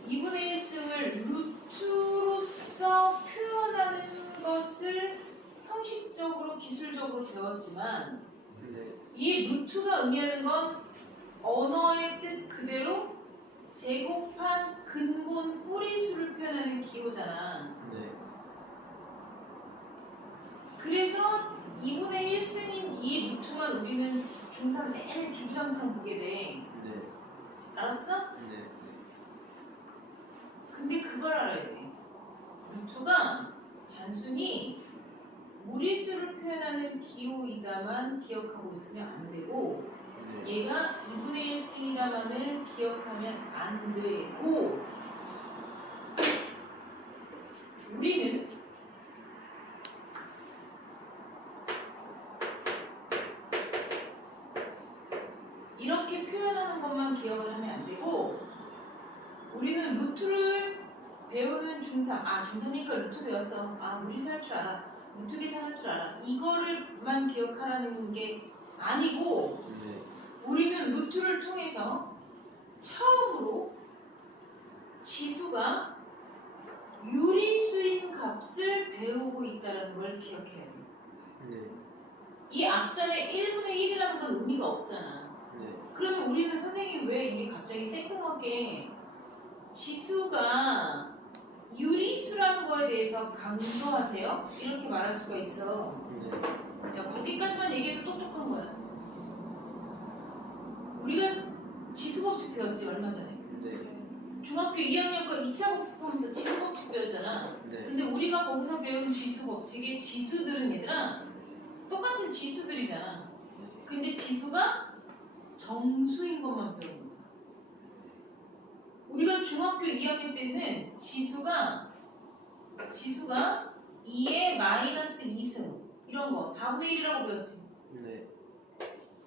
2분의 1승을 루트로서 표현하는 것을 형식적으로 기술적으로 배웠지만 네. 이 루트가 의미하는 건 언어의 뜻 그대로 제곱한 근본 뿌리수를 표현하는 기호잖아. 네. 그래서 2분의 1승인 이 루트만 우리는 중3 내내 주구장창 보게 돼. 네. 알았어? 네. 근데 그걸 알아야 돼. 루트가 단순히 무리수를 표현하는 기호이다만 기억하고 있으면 안 되고 네. 얘가 2분의 1승이다만을 기억하면 안 되고 우리는 이렇게 표현하는 것만 기억을 하면 안 되고 우리는 루트를 배우는 중3 아 중3이니까 루트 배웠어 아 무리수 할 줄 알아 루트 계산할 줄 알아 이거를만 기억하라는 게 아니고 네. 우리는 루트를 통해서 처음으로 지수가 유리수인 값을 배우고 있다는 걸 기억해야 돼. 네. 이 앞전에 1분의 1이라는 건 의미가 없잖아. 네. 그러면 우리는 선생님 왜 이게 갑자기 생뚱하게 지수가 유리수라는 거에 대해서 강조하세요? 이렇게 말할 수가 있어. 네. 야, 거기까지만 얘기해도 똑똑한 거야. 우리가 지수법칙 배웠지 얼마 전에. 네. 중학교 2학년 거 2차 복습하면서 지수법칙 배웠잖아. 네. 근데 우리가 거기서 배운 지수법칙의 지수들은 얘들아 똑같은 지수들이잖아. 근데 지수가 정수인 것만 배우는 거야. 우리가 중학교 2학년 때는 지수가 2의 마이너스 2승 이런 거 4분의 1이라고 배웠지. 네.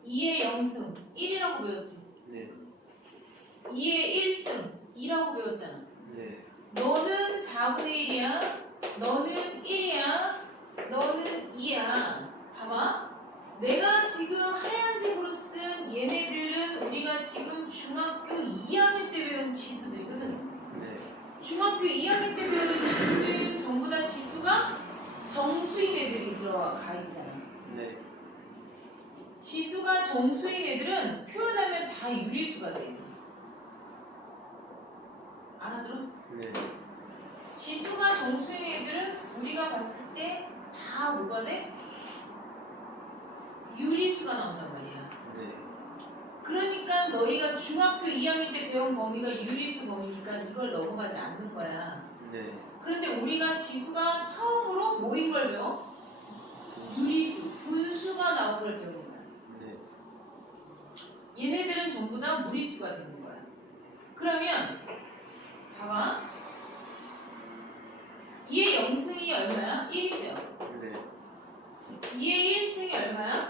2의 0승 1이라고 배웠지. 네. 2의 1승 2라고 배웠잖아. 네. 너는 4분의 1이야. 너는 1이야. 너는 2야. 봐봐. 내가 지금 하얀색으로 쓴 얘네들은 우리가 지금 중학교 2학년 때 배운 지수들이거든. 네. 중학교 2학년 때 배운 지수들은 전부 다 지수가 정수인 애들이 들어가 있잖아. 네. 지수가 정수인 애들은 표현하면 다 유리수가 돼. 알아들어? 네. 지수가 정수인 애들은 우리가 봤을 때 다 뭐가 돼? 유리수가 나온단 말이야. 네. 그러니까 너희가 중학교 2학년 때 배운 범위가 유리수 범위니까 이걸 넘어가지 않는 거야. 네. 그런데 우리가 지수가 처음으로 뭐인 걸 배워? 유리수, 분수가 나온 걸 배우는 거야. 네. 얘네들은 전부 다 무리수가 되는 거야. 그러면 봐봐. 2의 0승이 얼마야? 1이죠. 네. 2의 1승이 얼마야?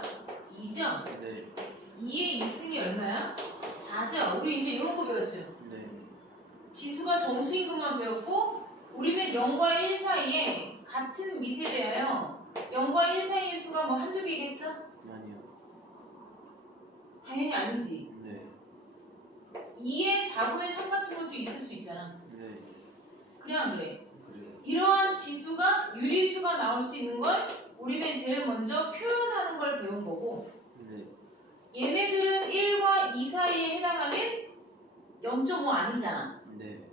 2죠. 네. 2의 2승이 얼마야? 4죠. 우리 이제 이런 거 배웠죠. 네. 지수가 정수인 것만 배웠고 우리는 0과 1 사이에 같은 미세대예요. 0과 1 사이의 수가 뭐 한두 개겠어? 아니요. 당연히 아니지. 네. 2의 4분의 3 같은 것도 있을 수 있잖아. 네. 그래 안 그래? 그래요. 이러한 지수가 유리수가 나올 수 있는 걸 우리는 제일 먼저 표현하는 걸 배운 거고 네. 얘네들은 1과 2 사이에 해당하는 0.5 아니잖아. 네.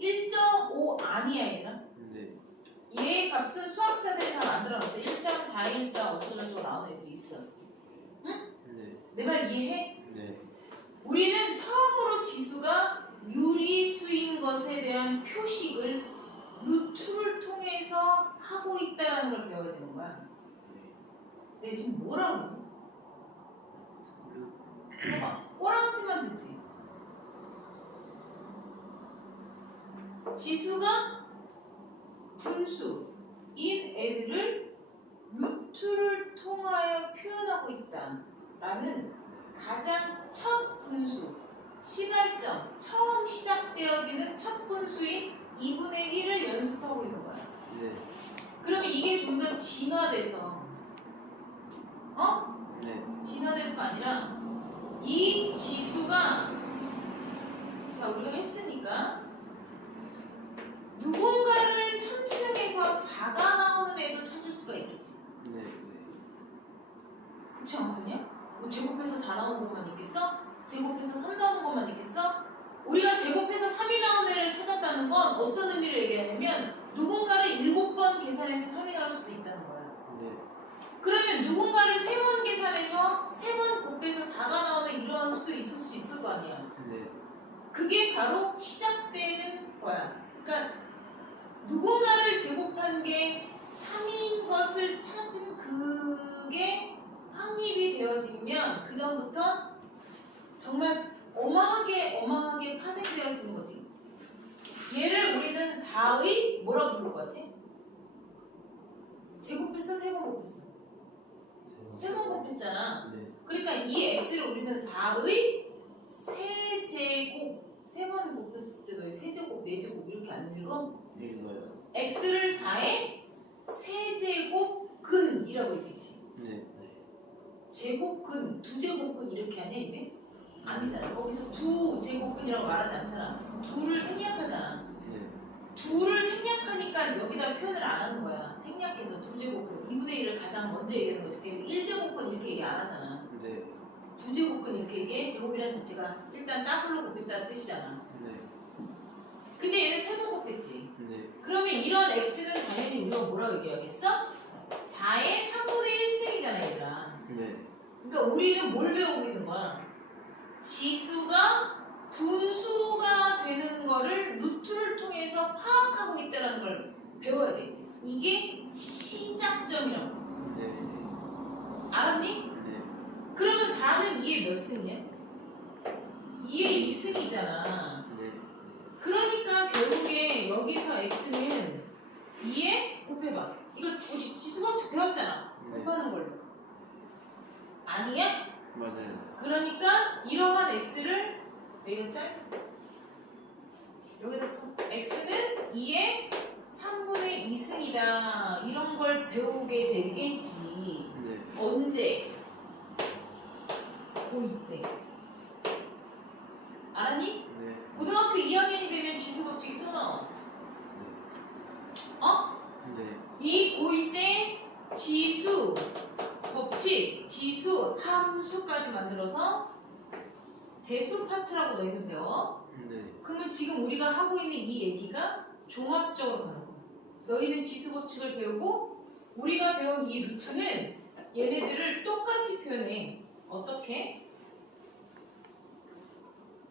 1.5 아니야 얘는. 네. 얘의 값은 수학자들이 다 만들어놨어. 1.414 어쩌고저쩌고 나오는 애들이 있어. 응? 네. 내 말 이해해? 네. 우리는 처음으로 지수가 유리수인 것에 대한 표식을 루트를 통해서 하고 있다는 걸 배워야 되는 거야. 네. 내가 지금 뭐라고? 루. 봐봐. 꼬랑 지수가 분수인 애들을 루트를 통하여 표현하고 있다라는 가장 첫 분수, 시발점, 처음 시작되어지는 첫 분수인 2분의 1을 연습하고 있는 거야. 네. 그러면 이게 좀 더 진화돼서, 네. 진화돼서가 아니라 이 지수가, 자 우리가 했으니까 누군가를 3승에서 4가 나오는 애도 찾을 수가 있겠지. 네. 그렇지 않겠냐? 뭐 제곱해서 4 나오는 것만 있겠어? 제곱해서 3 나오는 것만 있겠어? 우리가 제곱해서 3이 나오는 애를 찾았다는 건 어떤 의미를 얘기하냐면 누군가를 7번 계산해서 3이 나올 수도 있다는 거야. 네. 그러면 누군가를 3번 계산해서 3번 곱해서 4가 나오는 이러한 수도 있을 수 있을 거 아니야. 네. 그게 바로 시작되는 거야. 그러니까 누군가를 제곱한 게 3인 것을 찾은 그게 확립이 되어지면 그 다음부터 정말 어마하게 파생되어지는 거지. 얘를 우리는 4의 뭐라고 부를 것 같아? 제곱했어? 3번 곱했어? 3번 곱했잖아. 네. 그러니까 이 x를 우리는 4의 세제곱, 3번 곱했을 때도 3제곱, 4제곱 이렇게 안 읽어? 읽어요. x를 4의 세제곱근이라고 읽겠지. 네. 제곱근, 2제곱근 이렇게 하냐 이게? 아니잖아. 거기서 2제곱근이라고 말하지 않잖아. 2를 생략하잖아. 네. 2를 생략하니까 여기다 표현을 안 하는 거야. 생략해서 2제곱근, 2분의 1을 가장 먼저 얘기하는 거지. 1제곱근 이렇게 얘기 안 하잖아. 네. 2제곱근 이렇게 얘기해. 제곱이라는 자체가 일단 더블로 곱했다는 뜻이잖아. 네. 근데 얘는 3번 곱했지. 네. 그러면 이런 x는 당연히 우리가 뭐라고 얘기하겠어? 4의 3분의 1승이잖아 얘들아. 네. 그러니까 우리는 뭘 배우고 있는 거야? 지수가 분수가 되는 거를 루트를 통해서 파악하고 있다는 걸 배워야 돼. 이게 시작점이라고. 네. 알았니? 네. 그러면 4는 2의 몇 승이야? 2의 2승이잖아. 네. 그러니까 결국에 여기서 x는 2에 곱해봐. 이거 우리 지수법칙 배웠잖아. 네. 곱하는 걸로. 아니야? 맞아요. 그러니까 이러한 x를 내가 여기다 써. x는 2의 3분의 2승이다. 이런 걸 배우게 되겠지. 네. 언제? 고2 때. 알았니? 네. 고등학교 2학년이 되면 지수법칙이 또 나와. 네. 이 고2 때 지수 법칙, 지수, 함수까지 만들어서 대수 파트라고 너희는 배워. 네. 그러면 지금 우리가 하고 있는 이 얘기가 종합적으로 가는 거야. 너희는 지수 법칙을 배우고 우리가 배운 이 루트는 얘네들을 똑같이 표현해. 어떻게?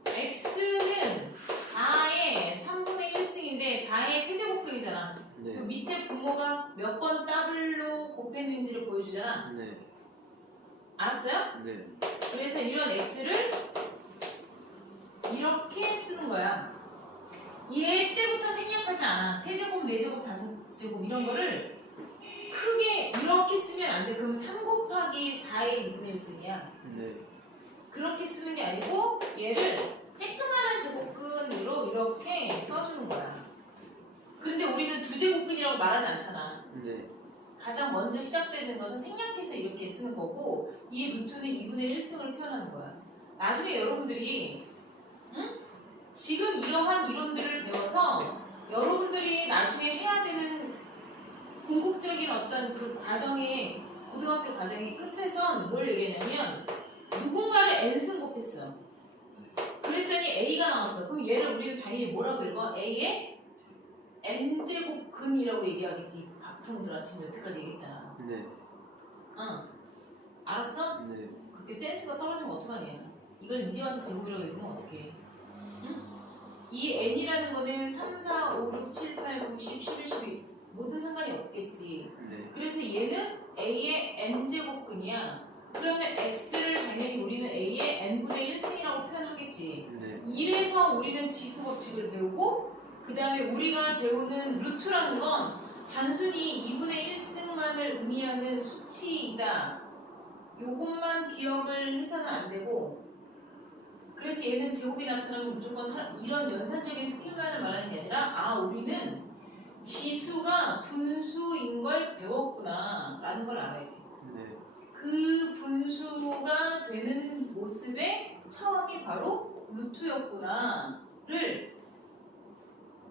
x는 4의 3분의 1승인데 4의 세제곱근이잖아. 그 네. 밑에 부모가 몇 번 더블로 곱했는지를 보여주잖아. 네. 알았어요? 네. 그래서 이런 x를 이렇게 쓰는 거야. 얘 때부터 생략하지 않아. 세제곱, 네제곱, 다섯제곱 이런 거를 크게 이렇게 쓰면 안 돼. 그럼 3 곱하기 4의 2분의 1승이야. 네. 그렇게 쓰는 게 아니고 얘를 쬐끄만한 제곱근으로 이렇게 써주는 거야. 그런데 우리는 2제곱근이라고 말하지 않잖아. 네. 가장 먼저 시작되는 것은 생략해서 이렇게 쓰는 거고 이 루트는 2분의 1승을 표현하는 거야. 나중에 여러분들이 지금 이러한 이론들을 배워서 여러분들이 나중에 해야 되는 궁극적인 어떤 그 과정의 고등학교 과정의 끝에선 뭘 얘기하냐면 누군가를 n승 곱했어. 그랬더니 a가 나왔어. 그럼 얘를 우리는 당연히 뭐라고 읽어? a의 n제곱근이라고 얘기하겠지. 밥통들 아침 여태까지 얘기했잖아. 네. 응. 알았어? 네. 그렇게 센스가 떨어지면 어떡하냐. 이걸 이제 와서 제곱이라고 읽으면 어떡해. 응? 이 n이라는 거는 3, 4, 5, 6, 7, 8, 9, 10, 11, 12 모든 상관이 없겠지. 네. 그래서 얘는 a의 n제곱근이야. 그러면 x를 당연히 우리는 a의 n분의 1승이라고 표현하겠지. 네. 이래서 우리는 지수 법칙을 배우고 그 다음에 우리가 배우는 루트라는 건 단순히 2분의 1승만을 의미하는 수치이다. 요것만 기억을 해서는 안 되고, 그래서 얘는 제곱이 나타나면 무조건 이런 연산적인 스킬만을 말하는 게 아니라 우리는 지수가 분수인 걸 배웠구나 라는 걸 알아야 돼. 네. 그 분수가 되는 모습의 처음이 바로 루트였구나를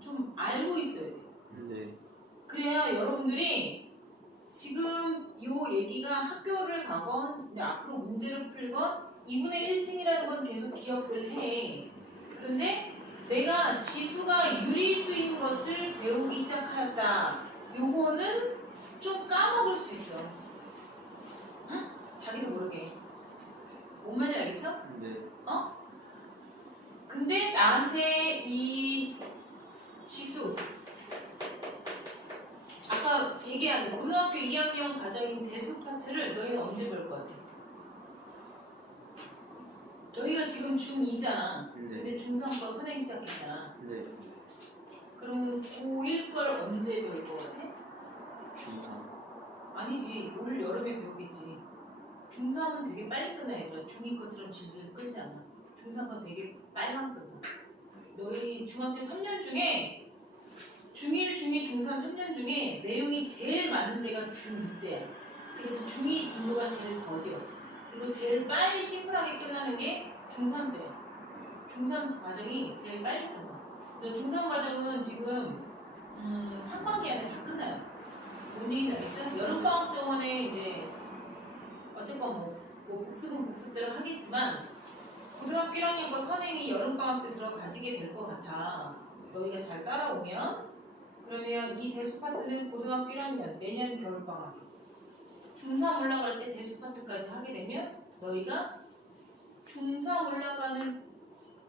좀 알고 있어야 돼. 네. 그래야 여러분들이 지금 이 얘기가 학교를 가건 앞으로 문제를 풀건 2분의 1승이라는 건 계속 기억을 해. 그런데 내가 지수가 유리수인 것을 배우기 시작하다. 요거는 좀 까먹을 수 있어. 응? 자기도 모르게. 뭔 말인지 알겠어? 네. 근데 나한테 이 지수 아까 얘기한 고등학교 2학년 과정인 대수 파트를 너희는 언제 볼 것 같아? 너희가 지금 중2잖아. 네. 근데 중3 거 선행 시작했잖아. 네. 그럼 고1 걸 언제 볼 것 같아? 중3. 아니지. 올 여름에 배우겠지. 중3은 되게 빨리 끝나. 얘들아. 중2 것처럼 질질 끌지 않아. 중3 건 되게 빨랑 끝나. 너희 중학교 3년 중에 중1, 중2, 중3, 3년 중에 내용이 제일 많은 데가 중2 때야. 그래서 중2 진도가 제일 더뎌. 그리고 제일 빨리 심플하게 끝나는 게 중3 때야. 중3 과정이 제일 빨리 끝나. 중3 과정은 지금 상반기 안에 다 끝나요. 뭔 얘기인지 알겠어요? 여름방학 동안에 이제 어쨌건 뭐 복습은 복습대로 하겠지만 고등학교 1학년 거 선행이 여름방학 때 들어가지게 될 것 같아. 너희가 잘 따라오면. 그러면 이 대수 파트는 고등학교 1학년 내년 겨울방학 중3 올라갈 때 대수 파트까지 하게 되면 너희가 중3 올라가는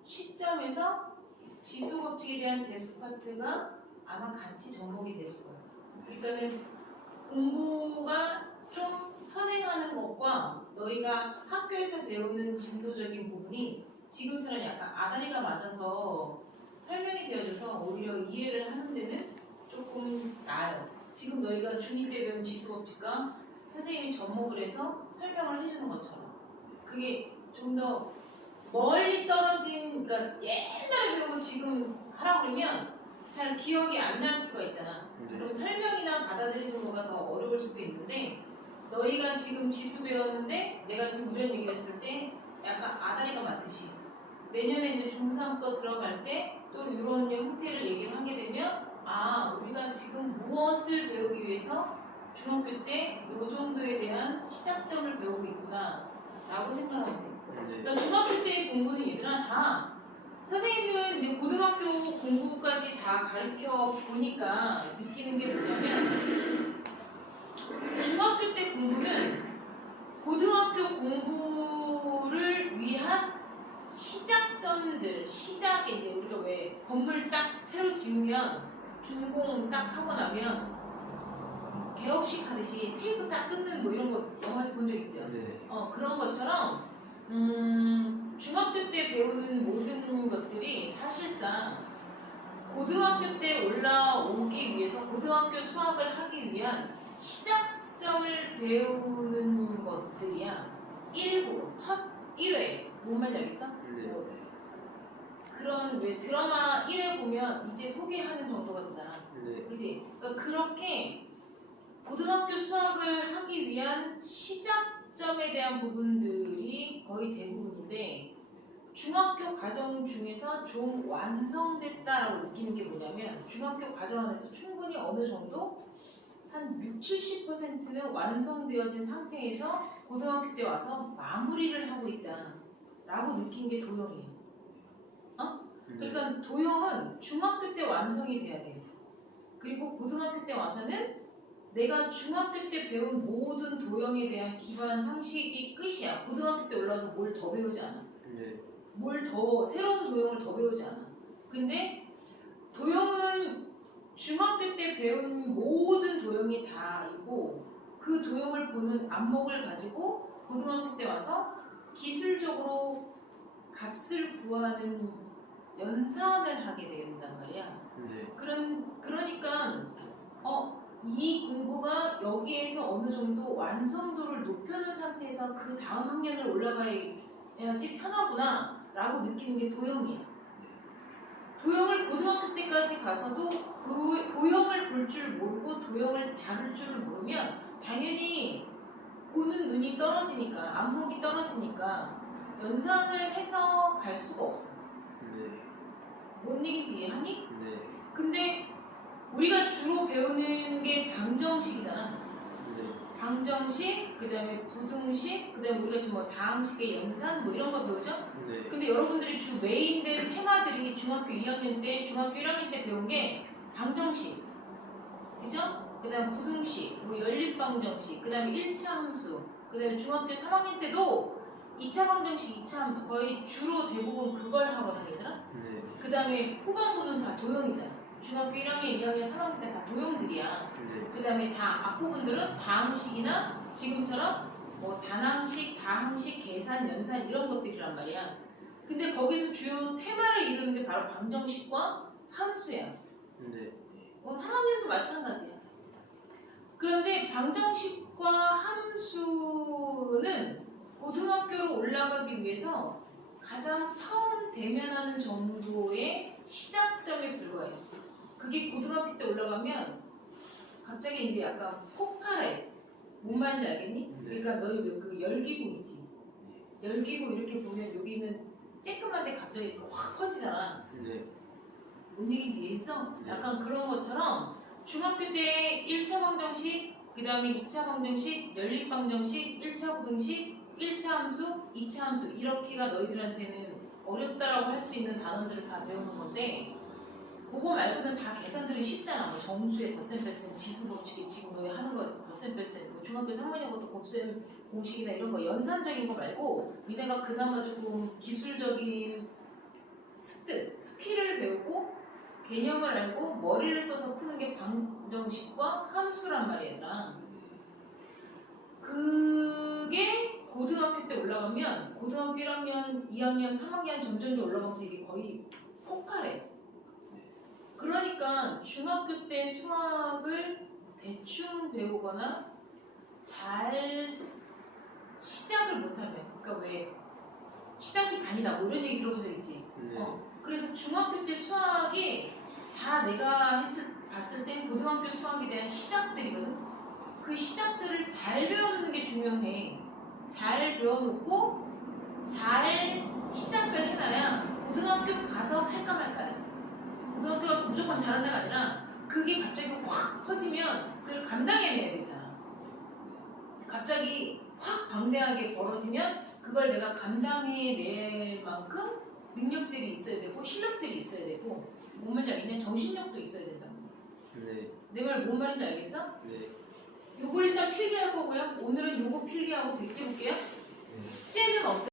시점에서 지수 법칙에 대한 대수 파트가 아마 같이 접목이 되실 거예요. 그러니까는 공부가 좀 선행하는 것과 너희가 학교에서 배우는 진도적인 부분이 지금처럼 약간 아다리가 맞아서 설명이 되어져서 오히려 이해를 하는 데는 조금 나아요. 지금 너희가 중2 때 배운 지수 법칙과 선생님이 접목을 해서 설명을 해주는 것처럼 그게 좀 더 멀리 떨어진, 그러니까 옛날에 배우고 지금 하라고 그러면 잘 기억이 안 날 수가 있잖아. 그럼 설명이나 받아들이는 거가 더 어려울 수도 있는데 너희가 지금 지수 배웠는데 내가 지금 이런 얘기를 했을 때 약간 아다리가 맞듯이 내년에 이제 중3 거 들어갈 때 또 이런 형태를 얘기를 하게 되면 우리가 지금 무엇을 배우기 위해서 중학교 때 이 정도에 대한 시작점을 배우고 있구나 라고 생각하면 돼. 그러니까 중학교 때 공부는 얘들아 다 선생님은 이제 고등학교 공부까지 다 가르쳐 보니까 느끼는 게 뭐냐면 중학교 때 공부는 고등학교 공부를 위한 시작점들, 시작에 이제 우리가 왜 건물 딱 새로 지으면 준공 딱 하고 나면 개업식 하듯이 테이프 딱 끊는 뭐 이런 거 영화에서 본 적 있죠? 네. 그런 것처럼 중학교 때 배우는 모든 것들이 사실상 고등학교 때 올라오기 위해서 고등학교 수학을 하기 위한 시작점을 배우는 것들이야. 1부, 첫 1회. 뭔 말인지 알겠어? 네. 그런 왜 드라마 1회 보면 이제 소개하는 정도가 되잖아. 네. 그지? 그러니까 그렇게 고등학교 수학을 하기 위한 시작점에 대한 부분들이 거의 대부분인데 중학교 과정 중에서 좀 완성됐다라고 느끼는 게 뭐냐면 중학교 과정 안에서 충분히 어느 정도 한 60, 70%는 완성되어진 상태에서 고등학교 때 와서 마무리를 하고 있다라고 느낀 게 도형이에요. 그러니까 도형은 중학교 때 완성이 돼야 돼요. 그리고 고등학교 때 와서는 내가 중학교 때 배운 모든 도형에 대한 기반 상식이 끝이야. 고등학교 때 올라와서 뭘 더 배우지 않아. 네. 뭘 더 새로운 도형을 더 배우지 않아. 근데 도형은 중학교 때 배운 모든 도형이 다이고 그 도형을 보는 안목을 가지고 고등학교 때 와서 기술적으로 값을 구하는 연산을 하게 된단 말이야. 네. 그러니까 이 공부가 여기에서 어느 정도 완성도를 높여놓은 상태에서 그 다음 학년을 올라가야지 편하구나 라고 느끼는 게 도형이야. 도형을 고등학교 때까지 가서도 도형을 볼 줄 모르고 도형을 다룰 줄을 모르면 당연히 보는 눈이 떨어지니까 안목이 떨어지니까 연산을 해서 갈 수가 없어. 네. 뭔 얘기인지 이해하니? 네. 근데 우리가 주로 배우는 게 방정식이잖아. 네. 방정식, 그 다음에 부등식, 그 다음에 우리가 지금 뭐 다항식의 연산 뭐 이런 거 배우죠? 네. 근데 여러분들이 주 메인된 테마들이 중학교 2학년 때, 중학교 1학년 때 배운 게 방정식, 그죠? 그 다음 부등식, 뭐 연립방정식, 그 다음에 1차 함수, 그 다음에 중학교 3학년 때도 2차 방정식, 2차 함수 거의 주로 대부분 그걸 하거든 얘들아. 네. 그 다음에 후반부는 다 도형이잖아. 중학교 1학년, 2학년, 3학년 때 다 도형들이야. 네. 그 다음에 다 앞부분들은 다항식이나 지금처럼 뭐 단항식, 다항식, 계산, 연산 이런 것들이란 말이야. 근데 거기서 주요 테마를 이루는 게 바로 방정식과 함수야. 네. 3학년도 마찬가지야. 그런데 방정식과 함수는 고등학교로 올라가기 위해서 가장 처음 대면하는 정도의 시작점에 불과해요. 그게 고등학교 때 올라가면 갑자기 이제 약간 폭발해. 뭔 말인지 알겠니? 네. 그러니까 너희 그 열기구 있지? 열기구 이렇게 보면 여기는 쬐끄만데 갑자기 확 커지잖아. 네. 뭔 얘기인지 이해했어? 네. 약간 그런 것처럼 중학교 때 1차 방정식, 그 다음에 2차 방정식, 연립방정식, 1차 부등식, 1차 함수, 2차 함수 이렇게가 너희들한테는 어렵다라고 할 수 있는 단어들을 다 배우는 건데 그거 말고는 다 계산들이 쉽잖아. 뭐 정수의 덧셈 뺄셈, 지수 법칙이 지금 너희 하는 거 덧셈 뺄셈, 뭐 중학교 3학년부터 곱셈 공식이나 이런 거 연산적인 거 말고 니네가 그나마 조금 기술적인 스킬을 배우고 개념을 알고 머리를 써서 푸는 게 방정식과 함수란 말이야. 그게 고등학교 때 올라가면 고등학교 1학년, 2학년, 3학년 점점 올라가면서 이게 거의 폭발해. 그러니까 중학교 때 수학을 대충 배우거나 잘 시작을 못하면, 그러니까 왜 시작이 반이다 뭐 이런 얘기 들어본 적 있지? 네. 그래서 중학교 때 수학이 다 내가 봤을 때 고등학교 수학에 대한 시작들이거든. 그 시작들을 잘 배워놓는 게 중요해. 잘 배워놓고 잘 시작을 해놔야 고등학교 가서 할까 말까야. 고등학교 가서 무조건 잘하는 애가 아니라 그게 갑자기 확 커지면 그걸 감당해내야 되잖아. 갑자기 확 방대하게 벌어지면 그걸 내가 감당해낼 만큼 능력들이 있어야 되고 실력들이 있어야 되고 뭔 말인지 알겠냐? 정신력도 있어야 된다. 네. 내 말 뭔 말인지 알겠어? 네. 요거 일단 필기할 거고요. 오늘은 요거 필기하고 백지 볼게요. 네. 숙제는 없어요.